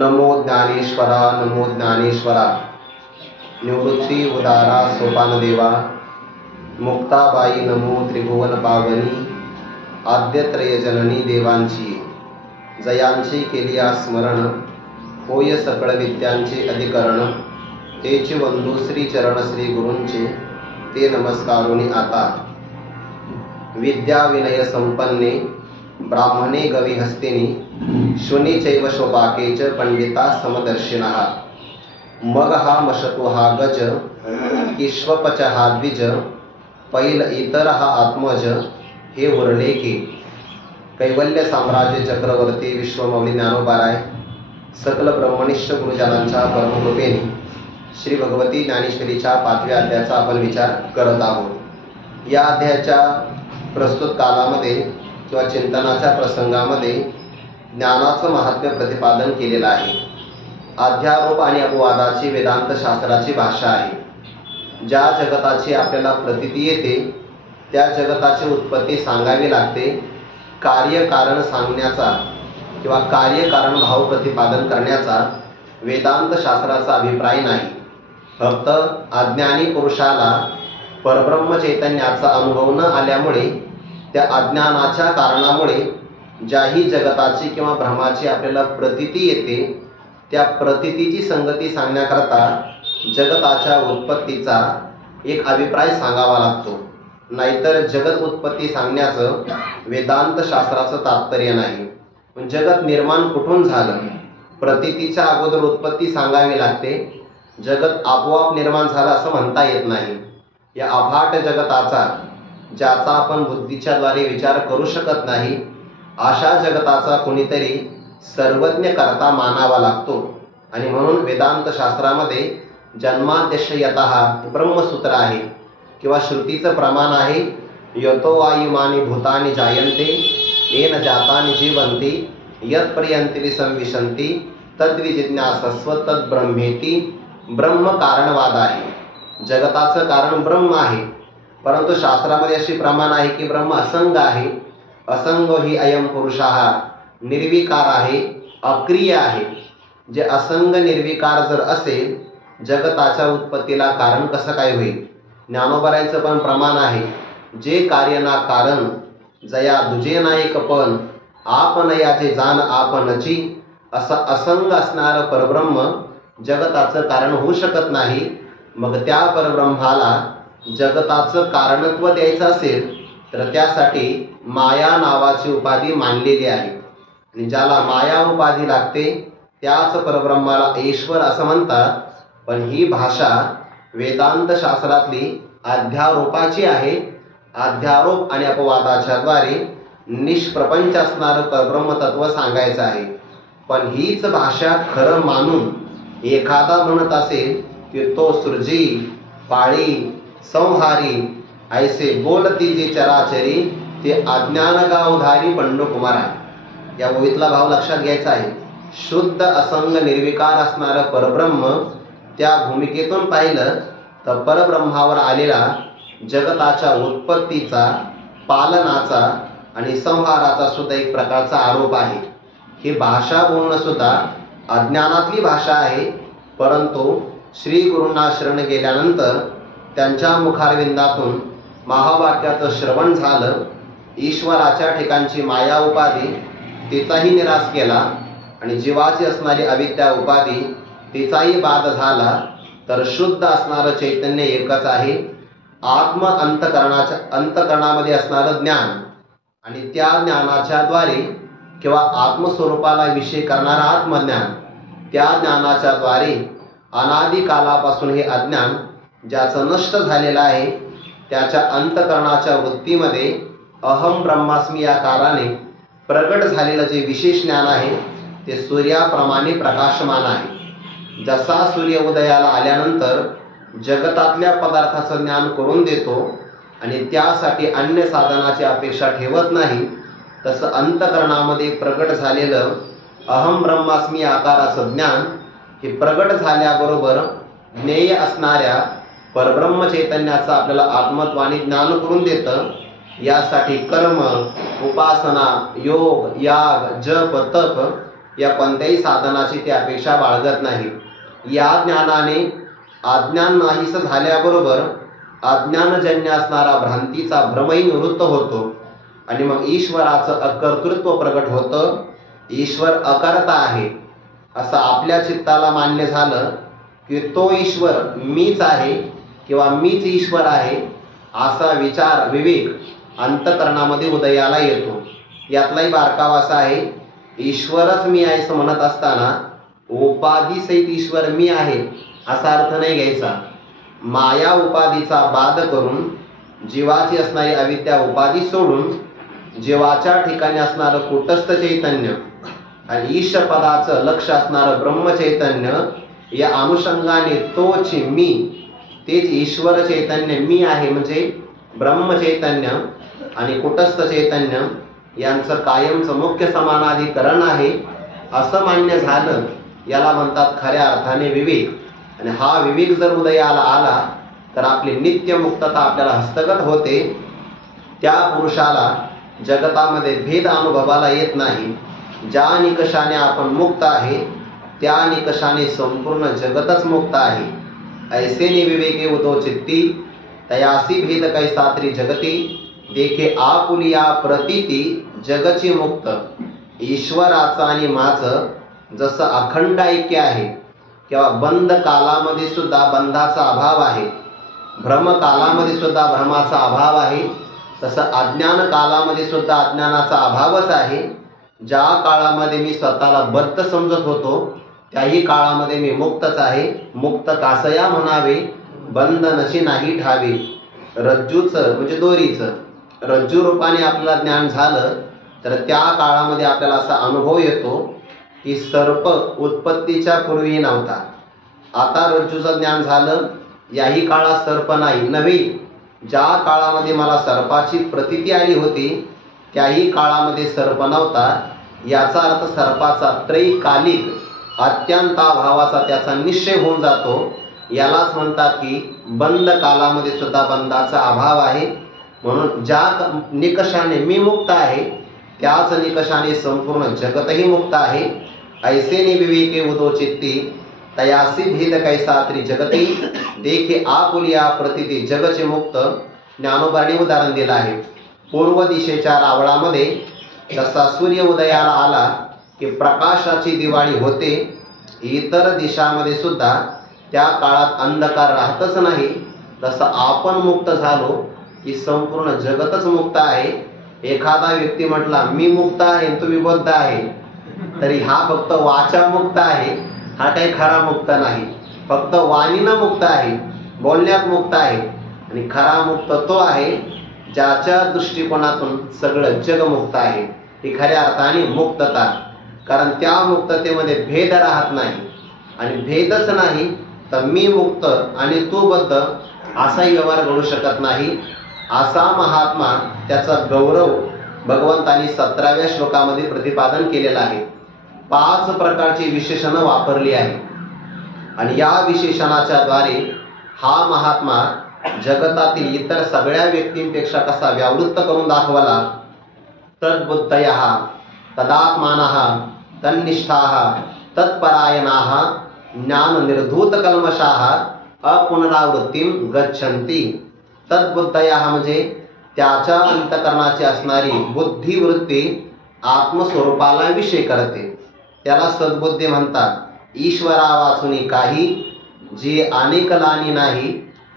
नमो ज्ञानेश्वरा, नमो ज्ञानेश्वरा. निवृत्ती उदारा सोपान देवा, मुक्ताबाई नमो त्रिभुवन पावनी. आद्यत्रय जननी देवांची, जयांची केलिया स्मरण. होय सकळ विद्यांचे अधिकरण, तेचे वंदू श्री चरण श्री गुरूंचे. ते नमस्कारोनी आता. विद्या विनय संपन्ने, ब्राह्मणे गवी हस्तिनी. शुनी चैव शोभाकेच पंडिता समदर्शिनः. मग हा मशतु हा गज, ईश्वपच हा द्विज. पैल इतर हा आत्मज, हे उरले की. कैवल्य साम्राज्य चक्रवर्ती विश्वमौली ज्ञानोबाराय सकल ब्रह्मनिष्ठ गुरुजनांच्या परमकृपेने श्री भगवती ज्ञानेश्वरीच्या 5व्या अध्यायाचा आपण विचार करत आहोत. या अध्यायाच्या प्रस्तुत कालामध्ये किंवा चिंतनाच्या प्रसंगामध्ये ज्ञानाचं महात्म्य प्रतिपादन केलेलं आहे. अध्यारोप आणि अपवादाची वेदांत शास्त्राची भाषा आहे. ज्या जगताची आपल्याला प्रतीती येते त्या जगताची उत्पत्ती सांगावी लागते. कार्यकारण सांगण्याचा किंवा कार्यकारण भाव प्रतिपादन करण्याचा वेदांत शास्त्राचा अभिप्राय नाही. फक्त अज्ञानी पुरुषाला परब्रह्म चैतन्याचा अनुभव न आल्यामुळे त्या अज्ञानाच्या कारणामुळे ज्याही जगताची किंवा भ्रमाची आपल्याला प्रतीती येते त्या प्रतीतीची संगती सांगण्याकरता जगताच्या उत्पत्तीचा एक अभिप्राय सांगावा लागतो. नाहीतर जगत उत्पत्ती सांगण्याचं वेदांत शास्त्राचं तात्पर्य नाही. पण जगत निर्माण कुठून झालं, प्रतीतीच्या अगोदर उत्पत्ती सांगावी लागते. जगत आपोआप निर्माण झालं असं म्हणता येत नाही. या अफाट जगताचा, ज्याचा आपण बुद्धीच्या द्वारे विचार करू शकत नाही, अशा जगताचा कोणीतरी सर्वज्ञ करता मानावा लागतो. आणि म्हणून वेदांत शास्त्रामध्ये जन्माद्यशयतः ब्रह्मसूत्र आहे किंवा श्रुतीचं प्रमाण आहे. यतो वा इमानि भूतानि जायन्ते, येन जातानि जीवन्ति, यत्पर्यन्ति विसंविशन्ति, तद्विजिज्ञासस्व तद्ब्रह्मेति. ब्रह्म कारणवाद आहे. जगताचं कारण ब्रह्म आहे, परंतु शास्त्रामध्ये अशी प्रमाण आहे की ब्रह्म असंग आहे. असंग ही अयम पुरुषः निर्विकार आहे, अक्रिय आहे. जे असंग निर्विकार जर असेल, जगताच्या उत्पत्तीला कारण कसं काय होईल? ज्ञानोबरायचं पण प्रमाण आहे. जे कार्य ना कारण, जया दुजे नायक पण, आपण याचे जाण आपणची. असं असंग असणारं परब्रह्म जगताचं कारण होऊ शकत नाही. मग त्या परब्रह्माला जगताचं कारणत्व द्यायचं असेल तर त्यासाठी माया नावाची उपाधी मानलेली आहे. आणि ज्याला माया उपाधी लागते त्याच परब्रह्माला ईश्वर असं म्हणतात. पण ही भाषा वेदांत शास्त्रातली अध्यारोपाची आहे. अध्यारोप आणि अपवादाच्या द्वारे निष्प्रपंच असणारं परब्रह्म तत्व सांगायचं आहे. पण हीच भाषा खरं मानून एखादा म्हणत असेल की तो सृजी, पाळी, संहारी, ऐसे बोलती जे चराचरी, ते अज्ञान गावधारी पंडुकुमारा. या ओळीतला भाव लक्षात घ्यायचा आहे. शुद्ध असंग निर्विकार असणारं परब्रह्म, त्या भूमिकेतून पाहिलं तर परब्रह्मावर आलेला जगताच्या उत्पत्तीचा, पालनाचा आणि संहाराचा सुद्धा एक प्रकारचा आरोप आहे. ही भाषा बोलणं सुद्धा अज्ञानातली भाषा आहे. परंतु श्री गुरूंना शरण गेल्यानंतर त्यांच्या मुखारविंदातून महावाक्याचं श्रवण झालं. ईश्वराच्या ठिकाणची माया उपाधी तिचाही निराश केला आणि जीवाची असणारी अविद्या उपाधी तिचाही बाध झाला. तर शुद्ध असणारं चैतन्य एकच आहे. आत्म अंतकरणामध्ये असणारं ज्ञान आणि त्या ज्ञानाच्या द्वारे किंवा आत्मस्वरूपाला विषय करणारं आत्मज्ञान, त्या ज्ञानाच्या द्वारे अनादी कालापासून हे अज्ञान ज्याचं नष्ट झालेलं आहे, त्याच्या अंतकरणाच्या वृत्तीमध्ये अहम ब्रह्मास्मी या काराने प्रगट झालेलं जे विशेष ज्ञान आहे ते सूर्याप्रमाणे प्रकाशमान आहे. जसा सूर्य उदयाला आल्यानंतर जगतातल्या पदार्थाचं ज्ञान करून देतो आणि त्यासाठी अन्य साधनाची अपेक्षा ठेवत नाही, तसं अंतकरणामध्ये प्रगट झालेलं अहम ब्रह्मास्मी आकाराचं ज्ञान हे प्रगट झाल्याबरोबर ज्ञेय असणाऱ्या परब्रह्म चैतन्याचं आपल्याला आत्मत्वाने ज्ञान करून देतं. यासाठी कर्म, उपासना, योग, याग, जप, तप या कोणत्याही साधनाची ती अपेक्षा बाळगत नाही. या ज्ञानाने अज्ञान नाहीसं झाल्याबरोबर अज्ञानजन्य असणारा भ्रांतीचा भ्रमही निवृत्त होतो आणि मग ईश्वराचं अकर्तृत्व प्रगट होतं. ईश्वर अकर्ता आहे असं आपल्या चित्ताला मान्य झालं की तो ईश्वर मीच आहे किंवा मीच ईश्वर आहे असा विचार विवेक अंतःकरणामध्ये उदयाला येतो. यातलाही बारकावा असा आहे, ईश्वरच मी आहे असं म्हणत असताना उपाधीसहित ईश्वर मी आहे असा अर्थ नाही घ्यायचा. माया उपाधीचा बाध करून जीवाची असणारी अविद्या उपाधी सोडून जीवाच्या ठिकाणी असणारं कूटस्थ चैतन्य आणि ईशपदाचं लक्ष असणारं ब्रह्मचैतन्य या अनुषंगाने तोच मी, तेच ईश्वर चैतन्य मी आहे म्हणजे ब्रह्मचैतन्य आणि कूटस्थ चैतन्य यांचं कायमचं मुख्य समानाधिकरण आहे असं मान्य झालं. याला म्हणतात खऱ्या अर्थाने विवेक. आणि हा विवेक जर उदयाला आला तर आपली नित्य मुक्तता आपल्याला हस्तगत होते. त्या पुरुषाला जगतामध्ये भेद अनुभवाला येत नाही. ज्या निकषाने आपण मुक्त आहे त्या निकषाने संपूर्ण जगतच मुक्त आहे. ऐसे विवेके उदो चित्ती तयासी भेद कैसा त्रि जगती देखे आपुलिया प्रतीती जगची मुक्त. ईश्वराचं आणि माझं जसं अखंड ऐक्य आहे किंवा बंद कालामध्ये सुद्धा बंधाचा अभाव आहे, भ्रम कालामध्ये सुद्धा भ्रमाचा अभाव आहे, तसं अज्ञान कालामध्ये सुद्धा अज्ञानाचा अभावच आहे. ज्या काळामध्ये मी स्वतःला बद्ध समजत होतो त्याही काळामध्ये मी मुक्तच आहे. मुक्त कासया म्हणावे बंद नशी नाही ठावे. रज्जूचं म्हणजे दोरीचं रज्जू रूपाने आपल्याला ज्ञान झालं तर त्या काळामध्ये आपल्याला असा अनुभव येतो की सर्प उत्पत्तीच्या पूर्वी नव्हता. आता रज्जूचं ज्ञान झालं, याही काळात सर्प नाही. नव्हे, ज्या काळामध्ये मला सर्पाची प्रतीती आली होती त्याही काळामध्ये सर्प नव्हता. याचा अर्थ सर्पाचा त्रैकालिक अत्यंताभावाचा त्याचा निश्चय होऊन जातो. यालाच म्हणतात की बंद कालामध्ये सुद्धा बंधाचा अभाव आहे. म्हणून ज्या निकषाने मी मुक्त आहे त्याच निकषाने संपूर्ण जगतही मुक्त आहे. ऐसे विवेके उदो चित्ती तयासी भेद कैसा त्रि जगती देखे आपुलिया प्रतीती जगचे मुक्त. ज्ञानोबाने उदाहरण दिलं आहे. पूर्व दिशेच्या रावळामध्ये जसा सूर्य उदयाला आला की प्रकाशाची दिवाळी होते, इतर दिशामध्ये सुद्धा त्या काळात अंधकार राहतच नाही. तसं आपण मुक्त झालो की संपूर्ण जगतच मुक्त आहे. एखादा व्यक्ती म्हटला मी मुक्त आहे तुम्ही बद्ध आहे, तरी हा फक्त वाचा मुक्त आहे, हा काही खरा मुक्त नाही. फक्त वाणीनं मुक्त आहे, बोलण्यात मुक्त आहे. आणि खरा मुक्त तो आहे ज्याच्या दृष्टिकोनातून सगळं जग मुक्त आहे. ही खऱ्या अर्थाने मुक्तता. कारण त्या मुक्ततेमध्ये भेद राहत नाही. आणि भेदच नाही तर मी मुक्त आणि तू बद्ध असाही व्यवहार घडू शकत नाही. असा महात्मा त्याचा गौरव भगवंतांनी 17व्या श्लोकामध्ये प्रतिपादन केलेला आहे. 5 प्रकारची विशेषणं वापरली आहे आणि या विशेषणाच्या द्वारे हा महात्मा जगतातील इतर सगळ्या व्यक्तींपेक्षा कसा व्यावृत्त करून दाखवला. तद्बुद्धयः तदात्मानः तन्निष्ठाः तत्परायणाः ज्ञान निर्धूत कल्मषाः अपुनरावृत्तीं गच्छन्ति. तद्बुद्धयः म्हणजे त्याच्या अंतकरणाची असणारी बुद्धिवृत्ती आत्मस्वरूपाला विषय करते, त्याला सद्बुद्धी म्हणतात. ईश्वरा वाचुनी काही जे अनेकलानी नाही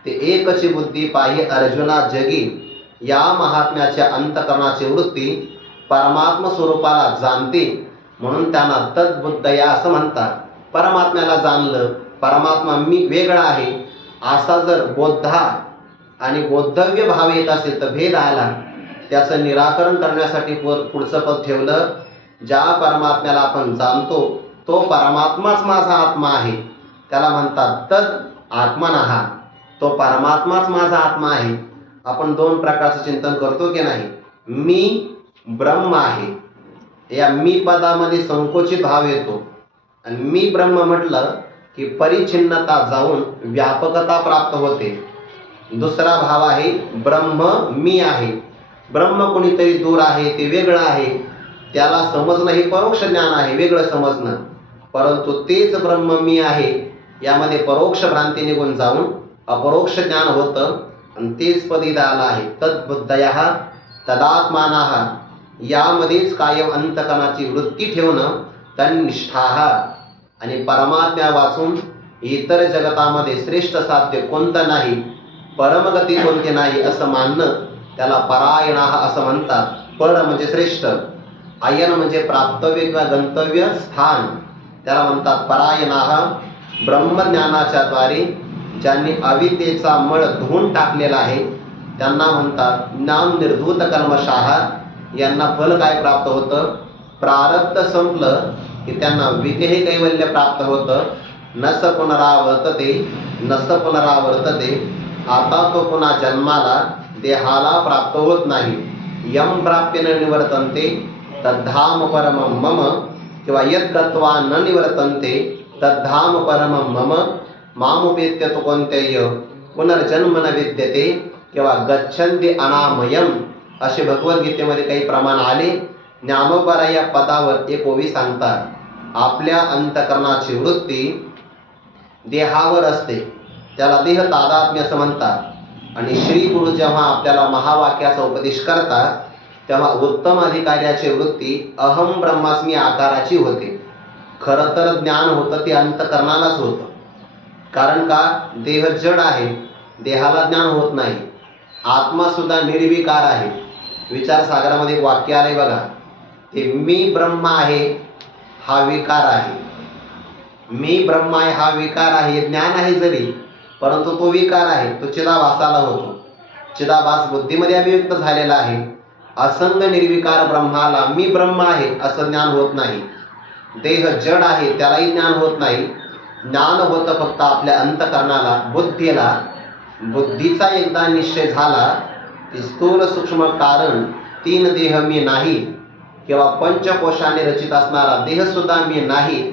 ते एकची बुद्धी पाही अर्जुना जगी. या महात्म्याच्या अंतकरणाची वृत्ती परमात्म स्वरूपाला जाणते म्हणून त्यांना तद्बुद्धया असं म्हणतात. परमात्म्याला जाणलं, परमात्मा मी वेगळा आहे असा जर बोधा आणि बोद्धव्य भाव येत असेल तर भेद आला. त्याचं निराकरण करण्यासाठी पुढचं पद ठेवलं, ज्या परमात्म्याला आपण जाणतो तो परमात्माच माझा आत्मा आहे, त्याला म्हणतात तद आत्मनः. तो परमात्माच माझा आत्मा आहे. आपण 2 प्रकारचं चिंतन करतो की नाही. मी ब्रह्म आहे, या मी पदामध्ये संकोचित भाव येतो आणि मी ब्रह्म म्हटलं की परिच्छिन्नता जाऊन व्यापकता प्राप्त होते. दुसरा भाव आहे ब्रह्म मी आहे. ब्रह्म कोणीतरी दूर आहे, ते वेगळं आहे, त्याला समजणं हे परोक्ष ज्ञान आहे, वेगळं समजणं. परंतु तेच ब्रह्म मी आहे यामध्ये परोक्ष भ्रांती निघून जाऊन अपरोक्ष ज्ञान होतं आणि तेच पद इथं आलं आहे. तद्बुद्धयः तदात्मानः, यामध्येच कायम अंतकरणाची वृत्ती ठेवणं, तन्निष्ठाः, आणि परमात्म्या वाचून इतर जगतामध्ये श्रेष्ठ साध्य कोणतं नाही, परमगती कोणती नाही असं मानणं, त्याला परायणाः असं म्हणतात. पर म्हणजे श्रेष्ठ, आयन म्हणजे प्राप्तव्य किंवा गंतव्य स्थान, त्याला म्हणतात परायणाः. ब्रह्मज्ञानाच्या द्वारे ज्यांनी अविद्येचा मळ धुवून टाकलेला आहे त्यांना म्हणतात ज्ञान निर्धूत कर्मशाः. यांना फल काय प्राप्त होतं? प्रारब्ध संपलं की त्यांना विदेह कैवल्य प्राप्त होतं. नस पुनरावर्तते, नस पुनरावर्तते, आता तो पुन्हा जन्माला देहाला प्राप्त होत नाही. यम प्राप्य न निवर्तन्ते तद्धाम परमं मम, किंवा यत् गत्वा न निवर्तन्ते तद्धाम परमं मम, मामुपेत्य तु कौन्तेय पुनर्जन्म न विद्यते, किंवा गच्छन्ति अनामयम, असे भगवद्गीतेमध्ये काही प्रमाण आले. ज्ञानोबा या पदावर एक ओवी सांगतात, आपल्या अंतकरणाची वृत्ती देहावर असते, त्याला देह तादात्म्य असं म्हणतात. आणि श्री गुरु जेव्हा आपल्याला महावाक्याचा उपदेश करतात तेव्हा उत्तम अधिकाऱ्याची वृत्ती अहम ब्रह्मास्मी आकाराची होते. खरं तर ज्ञान होतं ते अंतकरणालाच होतं. कारण का? देह जड आहे, देहाला ज्ञान होत नाही. आत्मा सुद्धा निर्विकार आहे. विचारसागरामध्ये एक वाक्य आलंय बघा, ते मी ब्रह्म आहे हा विकार आहे. मी ब्रह्म आहे हा विकार आहे, ज्ञान आहे जरी, परंतु तो विकार आहे, तो चिदाभासाला होतो. चिदाभास बुद्धीमध्ये अभिव्यक्त झालेला आहे. असंग निर्विकार ब्रह्माला मी ब्रह्म आहे असं ज्ञान होत नाही. देह जड आहे त्यालाही ज्ञान होत नाही. ज्ञान होतं फक्त आपल्या अंतकरणाला, बुद्धीला. बुद्धीचा एकदा निश्चय झाला की स्थूल सूक्ष्म कारण तीन देह मी नाही, किंवा पंचकोशाने रचित असणारा देह सुद्धा मी नाही,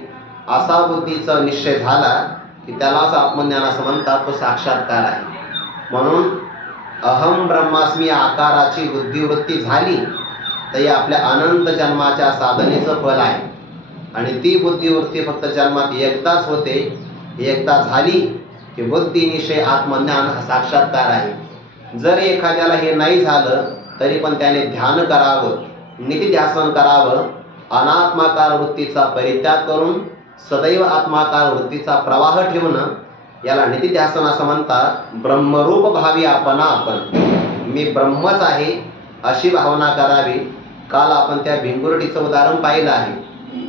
असा बुद्धीचा निश्चय झाला की त्यालाच आत्मज्ञान असं म्हणतात. तो साक्षात्कार आहे. म्हणून अहम ब्रह्मास्मी आकाराची बुद्धिवृत्ती झाली तर आपल्या अनंत जन्माच्या साधनेचं फल आहे. आणि ती बुद्धिवृत्ती फक्त जन्मात एकदाच होते. एकदा झाली की बुद्धिनिश्चय आत्मज्ञान हा साक्षात्कार आहे. जर एखाद्याला हे नाही झालं तरी पण त्याने ध्यान करावं, निधिध्यासन करावं, अनात्माकार वृत्तीचा परित्याग करून सदैव आत्माकार वृत्तीचा प्रवाह ठेवणं, याला निधिध्यासन असं म्हणतात. ब्रह्मरूप भावी आपण मी ब्रह्मच आहे अशी भावना करावी. काल आपण त्या भिंगुर्डीचं उदाहरण पाहिलं आहे.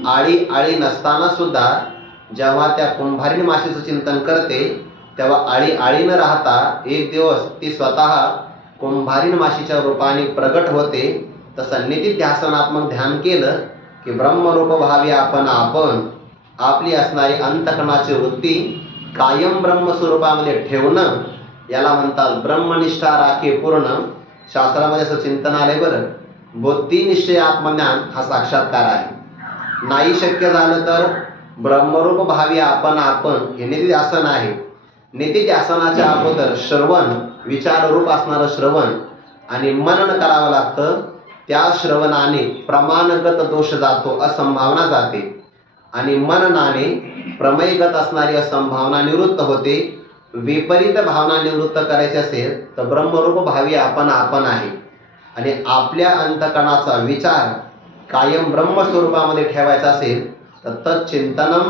आळी नसताना सुद्धा जेव्हा त्या कुंभारीण माशीचं चिंतन करते तेव्हा आळी न राहता एक दिवस ती स्वतः कुंभारीण माशीच्या रूपाने प्रगट होते. तसं निधिध्यासनात्मक ध्यान केलं की ब्रह्मरूप भावी आपण आपली असणारी अंतकरणाची वृत्ती कायम ब्रह्मस्वरूपामध्ये ठेवणं, याला म्हणतात ब्रह्मनिष्ठा राखे पूर्ण. शास्त्रामध्ये असं चिंतन आलंय बरं. बुद्धिनिश्चय आत्मज्ञान हा साक्षात्कार आहे. नाही शक्य झालं तर ब्रह्मरूप भावी आपण हे निधिध्यासन आहे. निधिध्यासनाच्या अगोदर श्रवण, विचाररूप असणारं श्रवण आणि मनन करावं लागतं. त्या श्रवणाने प्रमाणगत दोष जातो, असंभावना जाते, आणि मननाने प्रमेयगत असणारी असंभावना निवृत्त होते. विपरीत भावना निवृत्त करायची असेल तर ब्रह्मरूप भावी आपण आहे. आणि आपल्या अंतकरणाचा विचार कायम ब्रह्मस्वरूपामध्ये ठेवायचा असेल तर तच्चिंतनम,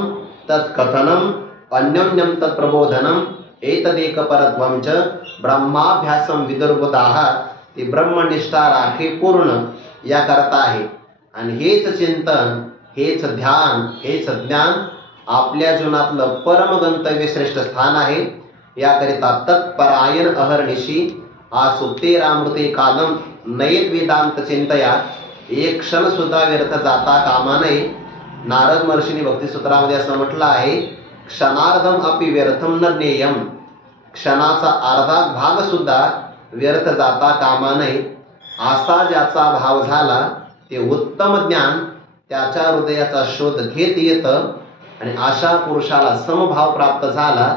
तत्कथनम, अन्योन्यम तत्प्रबोधनम, एतदेक परत्वम च ब्रह्माभ्यासम विदुर्बुधाः. ती ब्रह्मनिष्ठा राखे पूर्ण या करता आहे. आणि हेच चिंतन, हेच ध्यान, हेच ज्ञान आपल्या जीवनातलं परम गंतव्य श्रेष्ठ स्थान आहे. याकरिता तत्परायण अहर्निशी आसुप्तेरामृते कालम नयेत वेदांत चिंतया, एक क्षण सुद्धा व्यर्थ जाता कामा नये. नारद महर्षींनी भक्तिसूत्रामध्ये असं म्हटलं आहे, क्षणार्धम अपि व्यर्थम न ज्ञेयम. क्षणाचा अर्धा भाग सुद्धा व्यर्थ जाता कामा नये. असा ज्याचा भाव झाला ते उत्तम ज्ञान त्याच्या हृदयाचा शोध घेत येतं. आणि अशा पुरुषाला समभाव प्राप्त झाला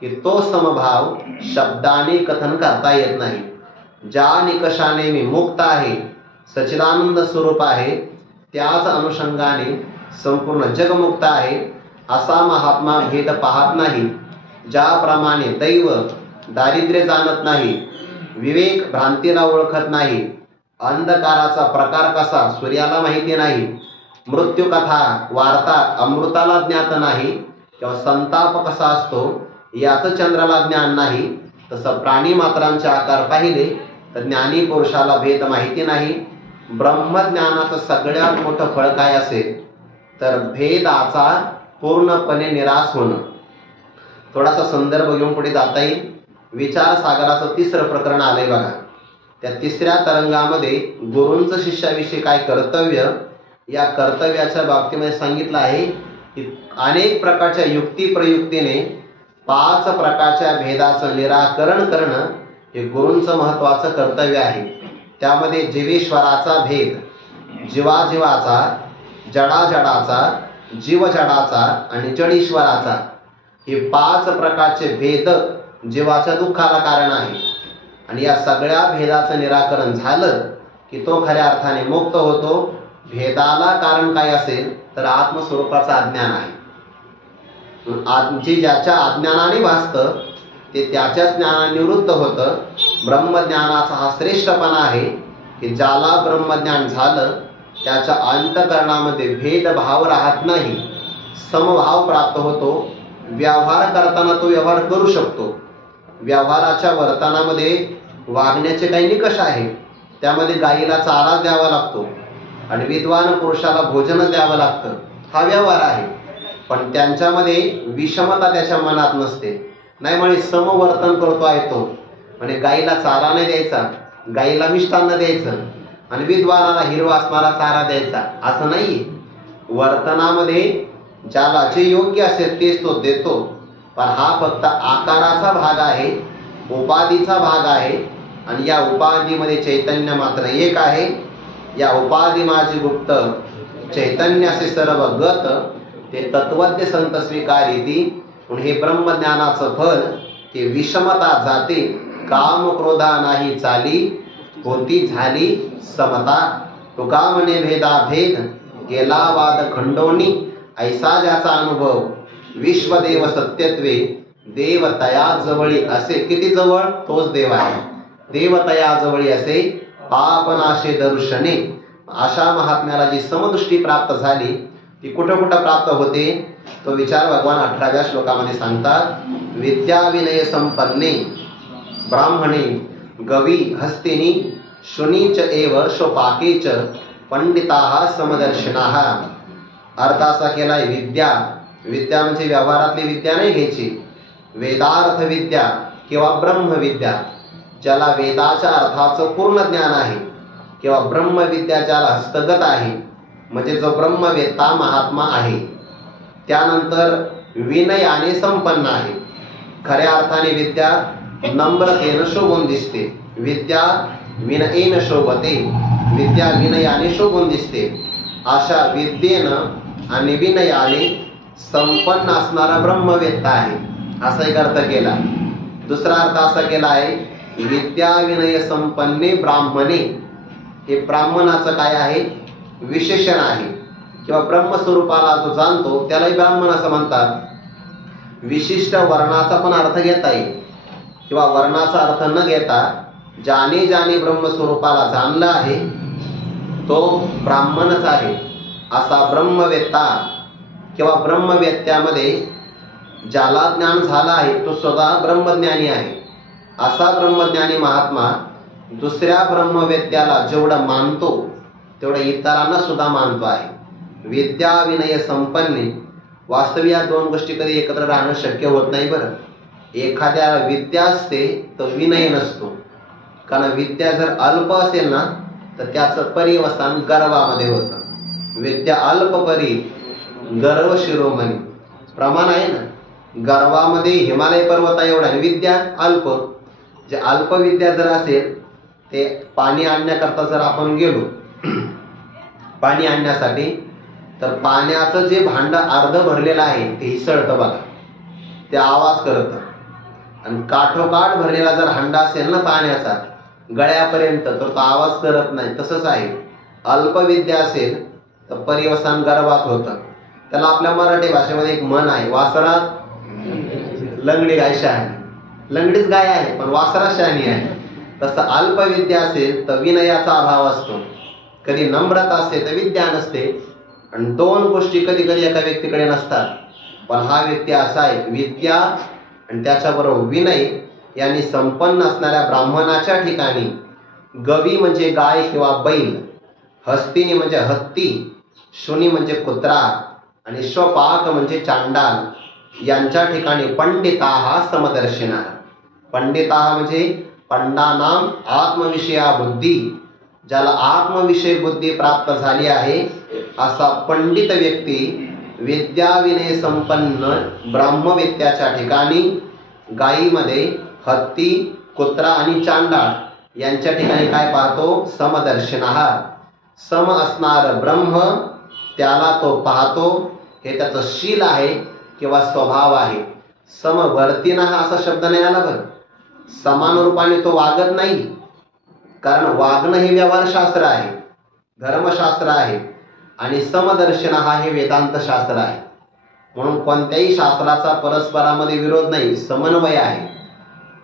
की तो समभाव शब्दाने कथन करता येत नाही. ज्या निकषाने मी मुक्त आहे, सच्चिदानंद स्वरूप आहे, त्याच अनुषंगाने संपूर्ण जगमुक्त आहे असा महात्मा भेद पाहत नाही. ज्याप्रमाणे दैव दारिद्र्य जाणत नाही, विवेक भ्रांतीला ओळखत नाही, अंधकाराचा प्रकार कसा सूर्याला माहिती नाही, मृत्यू कथा वार्ता अमृताला ज्ञात नाही, किंवा संताप कसा असतो याचं चंद्राला ज्ञान नाही, तसं प्राणी मात्रांचे आकार पाहिले तर ज्ञानी पुरुषाला भेद माहिती नाही. ब्रह्मज्ञानाचं सगळ्यात मोठं फळ काय असेल तर भेदाचा पूर्णपणे निराश होणं. थोडासा संदर्भ घेऊन पुढे जाता येईल. विचार सागराचं 3रं प्रकरण आलंय बघा. त्या 3ऱ्या तरंगामध्ये गुरूंचं शिष्याविषयी काय कर्तव्य, या कर्तव्याच्या बाबतीमध्ये सांगितलं आहे की अनेक प्रकारच्या युक्ती प्रयुक्तीने 5 प्रकारच्या भेदाचं निराकरण करणं हे गुरूंचं महत्वाचं कर्तव्य आहे. त्यामध्ये जीवेश्वराचा भेद, जीवाजीवाचा, जडाजडाचा, जीवजडाचा आणि जडीश्वराचा, हे 5 प्रकारचे भेद जीवाच्या दुःखाला कारण आहे. आणि या सगळ्या भेदाचं निराकरण झालं की तो खऱ्या अर्थाने मुक्त होतो. भेदाला कारण काय असेल तर आत्मस्वरूपाचं अज्ञान आहे. जे ज्याच्या अज्ञानाने भासतं ते त्याच्याच ज्ञानाने निवृत्त होतं. ब्रह्मज्ञानाचा हा श्रेष्ठपणा आहे की ज्याला ब्रह्मज्ञान झालं त्याच्या अंतःकरणामध्ये भेदभाव राहत नाही, समभाव प्राप्त होतो. व्यवहार करताना तो व्यवहार करू शकतो. व्यवहाराच्या वर्तनामध्ये वागण्याचे काही निकष आहे. त्यामध्ये गाईला चारा द्यावा लागतो आणि विद्वान पुरुषाला भोजन द्यावं लागतं, हा व्यवहार आहे. पण त्यांच्यामध्ये विषमता त्याच्या मनात नसते. नाही म्हणे समवर्तन करतो आहे तो, म्हणजे गाईला चारा नाही द्यायचा, गाईला मिष्टान्न द्यायचं आणि विद्वानाला हिरवा असणारा चारा द्यायचा, असं नाही. वर्तनामध्ये ज्याला जे योग्य असेल तेच तो देतो. पण हा फक्त आकाराचा भाग आहे, उपाधीचा भाग आहे. आणि या उपाधीमध्ये चैतन्य मात्र एक आहे. या उपाधी माझी गुप्त चैतन्याचे सर्व गत, ते तत्वज्ञ संत स्वीकारिती. हे ब्रह्मज्ञानाचं फल ते विषमता जाते, काम क्रोधा नाही चाली, होती झाली समता. तुका म्हणे भेदा भेद, गेला वाद खंडोनी, ऐसा ज्याचा अनुभव विश्वदेव सत्यत्वे, देव तया जवळी असे. किती जवळ? तोच देव आहे. देव तया जवळी असे, पापनाशे दर्शने. अशा महात्म्याला जी समदृष्टी प्राप्त झाली ती कुठं कुठं प्राप्त होते तो विचार भगवान 18व्या श्लोकामध्ये सांगतात. विद्या विनय संपन्ने ब्राह्मणे गवी हस्तिनी, शुनीच एव शोपाकेच, पंडिताः समदर्शिनाः. अर्थ असा केलाय विद्या. विद्या म्हणजे व्यवहारातली विद्या नाही घ्यायची, वेदार्थ विद्या किंवा ब्रह्मविद्या. ज्याला वेदाच्या अर्थाचं पूर्ण ज्ञान आहे किंवा ब्रह्मविद्या ज्याला हस्तगत आहे, म्हणजे जो ब्रह्मवेत्ता महात्मा आहे. त्यानंतर विनयाने संपन्न आहे. खऱ्या अर्थाने विद्या नम्रतेनं शोभून दिसते. विद्या विनयेन शोभते, विद्या विनयाने शोभून दिसते. अशा विद्येनं आणि विनयाने संपन्न असणारा ब्रह्मवेत्ता आहे, असा एक अर्थ केला. दुसरा अर्थ असा केला आहे विद्या विनय संपन्ने ब्राह्मणे. हे ब्राह्मणाचं काय आहे? विशेषण आहे. किंवा ब्रह्मस्वरूपाला जो जाणतो त्यालाही ब्राह्मण असं म्हणतात. विशिष्ट वर्णाचा पण अर्थ घेता येईल किंवा वर्णाचा अर्थ न घेता ज्याने ज्याने ब्रह्मस्वरूपाला जाणलं आहे तो ब्राह्मणच आहे. असा ब्रह्मवेत्ता किंवा ब्रह्मवेत्यामध्ये ज्याला ज्ञान झालं आहे तो स्वतः ब्रह्मज्ञानी आहे. असा ब्रह्मज्ञानी महात्मा दुसऱ्या ब्रह्मवेत्याला जेवढं मानतो तेवढं इतरांना सुद्धा मानतो आहे. विद्या विनय संपन्ने. वास्तविक या दोन गोष्टी कधी एकत्र राहणं शक्य होत नाही बरं. एखाद्या विद्या असते तर विनय नसतो. कारण विद्या जर अल्प असेल ना तर त्याचं पर्यवसान गर्वामध्ये होतं. विद्या अल्पपरी गर्व शिरोमणी. प्रमाण आहे ना, गर्वामध्ये हिमालय पर्वता एवढा आणि विद्या अल्प. जे अल्प विद्या जर असेल ते पाणी आणण्याकरता जर आपण गेलो पाणी आणण्यासाठी तर पाण्याचं जे भांड अर्ध भरलेलं आहे ते हिसळतं बघा, ते आवाज करतं. आणि काठोकाठ भरलेला जर हंडा असेल ना पाण्याचा गळ्यापर्यंत तर तो आवाज करत नाही. तसंच आहे, अल्पविद्या असेल तर परिवसन गर्भात होतं. त्याला आपल्या मराठी भाषेमध्ये एक म्हण आहे, वासरात लंगडी गाय शहाणी. लंगडीच गाय आहे पण वासरात शहाणी आहे. तसं अल्पविद्या असेल तर विनयाचा अभाव असतो, कधी नम्रता असते तर विद्या नसते, आणि दोन गोष्टी कधी कधी एका व्यक्तीकडे नसतात. पण हा व्यक्ती असा आहे, विद्या आणि त्याच्याबरोबर विनय यांनी संपन्न असणाऱ्या ब्राह्मणाच्या ठिकाणी गवी म्हणजे गाय किंवा बैल, हस्तिनी म्हणजे हत्ती, शुनी म्हणजे कुत्रा आणि स्वपाक म्हणजे चांडाल यांच्या ठिकाणी पंडिताः समदर्शिनः. पंडिताः म्हणजे पंडानाम आत्मविषया बुद्धी, ज्याला आत्मविषय बुद्धी प्राप्त झाली आहे असा पंडित व्यक्ती विद्या विनय संपन्न ब्रह्मविद्याच्या ठिकाणी गायीमध्ये हत्ती, कुत्रा आणि चांडाळ यांच्या ठिकाणी काय पाहतो? समदर्शिनः. सम असणार ब्रह्म त्याला तो पाहतो. हे त्याचं शील आहे किंवा स्वभाव आहे. समवर्तिनः असा शब्द नाही आला बरं. समान रूपाने तो वागत नाही, कारण वागणं हे व्यवहारशास्त्र आहे, धर्मशास्त्र आहे, आणि समदर्शनः हे वेदांत शास्त्र आहे. म्हणून कोणत्याही शास्त्राचा परस्परामध्ये विरोध नाही, समन्वय आहे.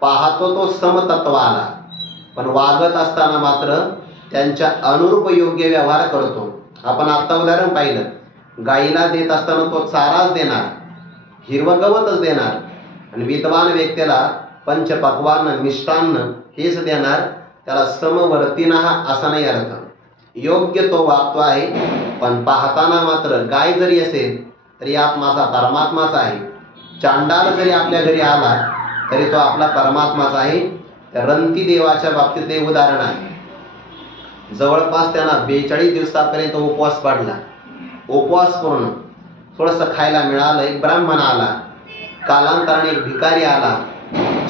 पाहतो तो समतत्वाला, पण वागत असताना मात्र त्यांच्या अनुरूप योग्य व्यवहार करतो. आपण आता उदाहरण पाहिलं, गाईला देत असताना तो चाराच देणार, हिरवं गवतच देणार, आणि विद्वान व्यक्तीला पंचपक्वान मिष्टान्न हेच देणार. त्याला समवर्तिनः असा नाही अर्थ. योग्य तो वागतो आहे, पण पाहताना मात्र गाय जरी असेल तरी आत माझा परमात्माच आहे. चांडाल जरी आपल्या घरी आला तरी तो आपला परमात्माच आहे. रंती देवाच्या बाबतीत एक उदाहरण आहे. जवळपास त्यांना 42 दिवसापर्यंत उपवास पाडला. उपवास पूर्ण, थोडंसं खायला मिळालं. एक ब्राह्मण आला, कालांतराने एक भिकारी आला,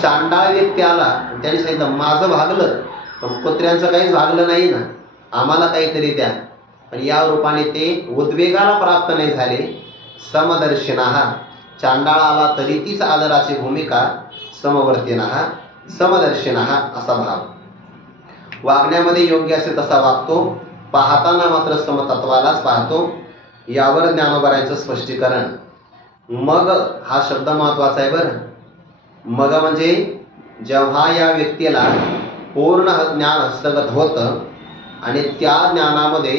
चांडाळ व्यक्ती आला. त्याने सांगितलं माझं भागलं पण कुत्र्यांचं काहीच भागलं नाही ना, आम्हाला काहीतरी द्या. पण या रूपाने ते उद्वेगाला प्राप्त नाही झाले. समदर्शिनः. चांडाळ आला तरी तीच आदराची भूमिका. समवर्तिनः समदर्शिनः असा भाव. वागण्यामध्ये योग्य असे तसा वागतो, पाहताना मात्र समतत्वालाच पाहतो. यावर ज्ञानोबरांचं स्पष्टीकरण. मग हा शब्द महत्वाचा आहे बरं. मग म्हणजे जेव्हा या व्यक्तीला पूर्ण ज्ञान हस्तगत होतं आणि त्या ज्ञानामध्ये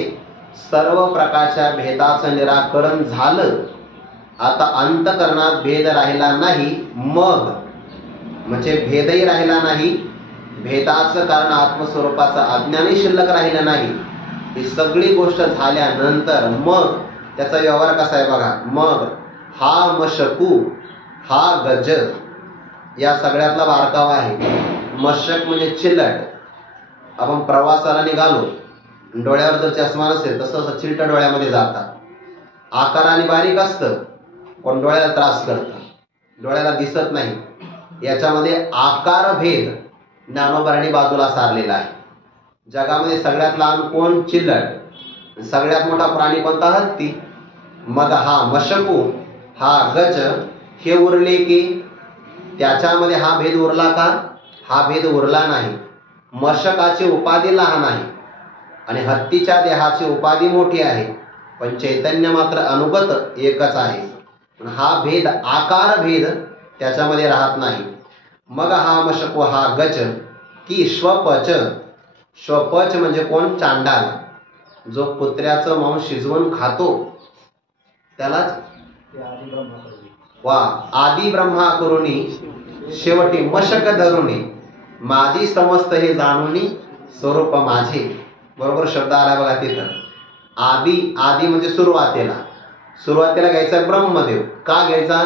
सर्व प्रकारच्या भेदाचं निराकरण झालं, आता अंतकरणात भेद राहिला नाही. मग म्हणजे भेदही राहिला नाही, भेदाचं कारण आत्मस्वरूपाचं अज्ञानही शिल्लक राहिलं नाही. ही सगळी गोष्ट झाल्यानंतर मग त्याचा व्यवहार कसा आहे बघा. मग हा मशकू, हा गज, या सगळ्यातला बारकावा आहे. मशक म्हणजे चिलट. आपण प्रवासाला निघालो, डोळ्यावर जर चष्मा नसेल तसं चिलट डोळ्यामध्ये जातात. आकाराने बारीक असतं पण डोळ्याला त्रास करतं, डोळ्याला दिसत नाही. याच्यामध्ये आकार भेद ज्ञानोबरांनी बाजूला सारलेला आहे. जगामध्ये सगळ्यात लहान कोण? चिलट. सगळ्यात मोठा प्राणी कोणता? हत्ती. मग हा मशकू, हा गज हे उरले की त्याच्यामध्ये हा भेद उरला का? हा भेद उरला नाही. मशकाची उपाधी लहान आहे आणि हत्तीच्या देहाची उपाधी मोठी आहे, पण चैतन्य मात्र अनुगत एकच आहे. हा भेद, आकार भेद त्याच्यामध्ये राहत नाही. मग हा मशको हा गज की स्वपच. स्वपच म्हणजे कोण? चांडाल. जो कुत्र्याचं मांस शिजवून खातो त्यालाच वा आदी ब्रह्मा करुणी शेवटी मशक धरुणी माझी समस्त हे जाणुनी स्वरूप माझे. बरोबर शब्द आला बघा तिथं. आदी, आदी म्हणजे सुरुवातीला. सुरुवातीला घ्यायचा ब्रह्मदेव. का घ्यायचा?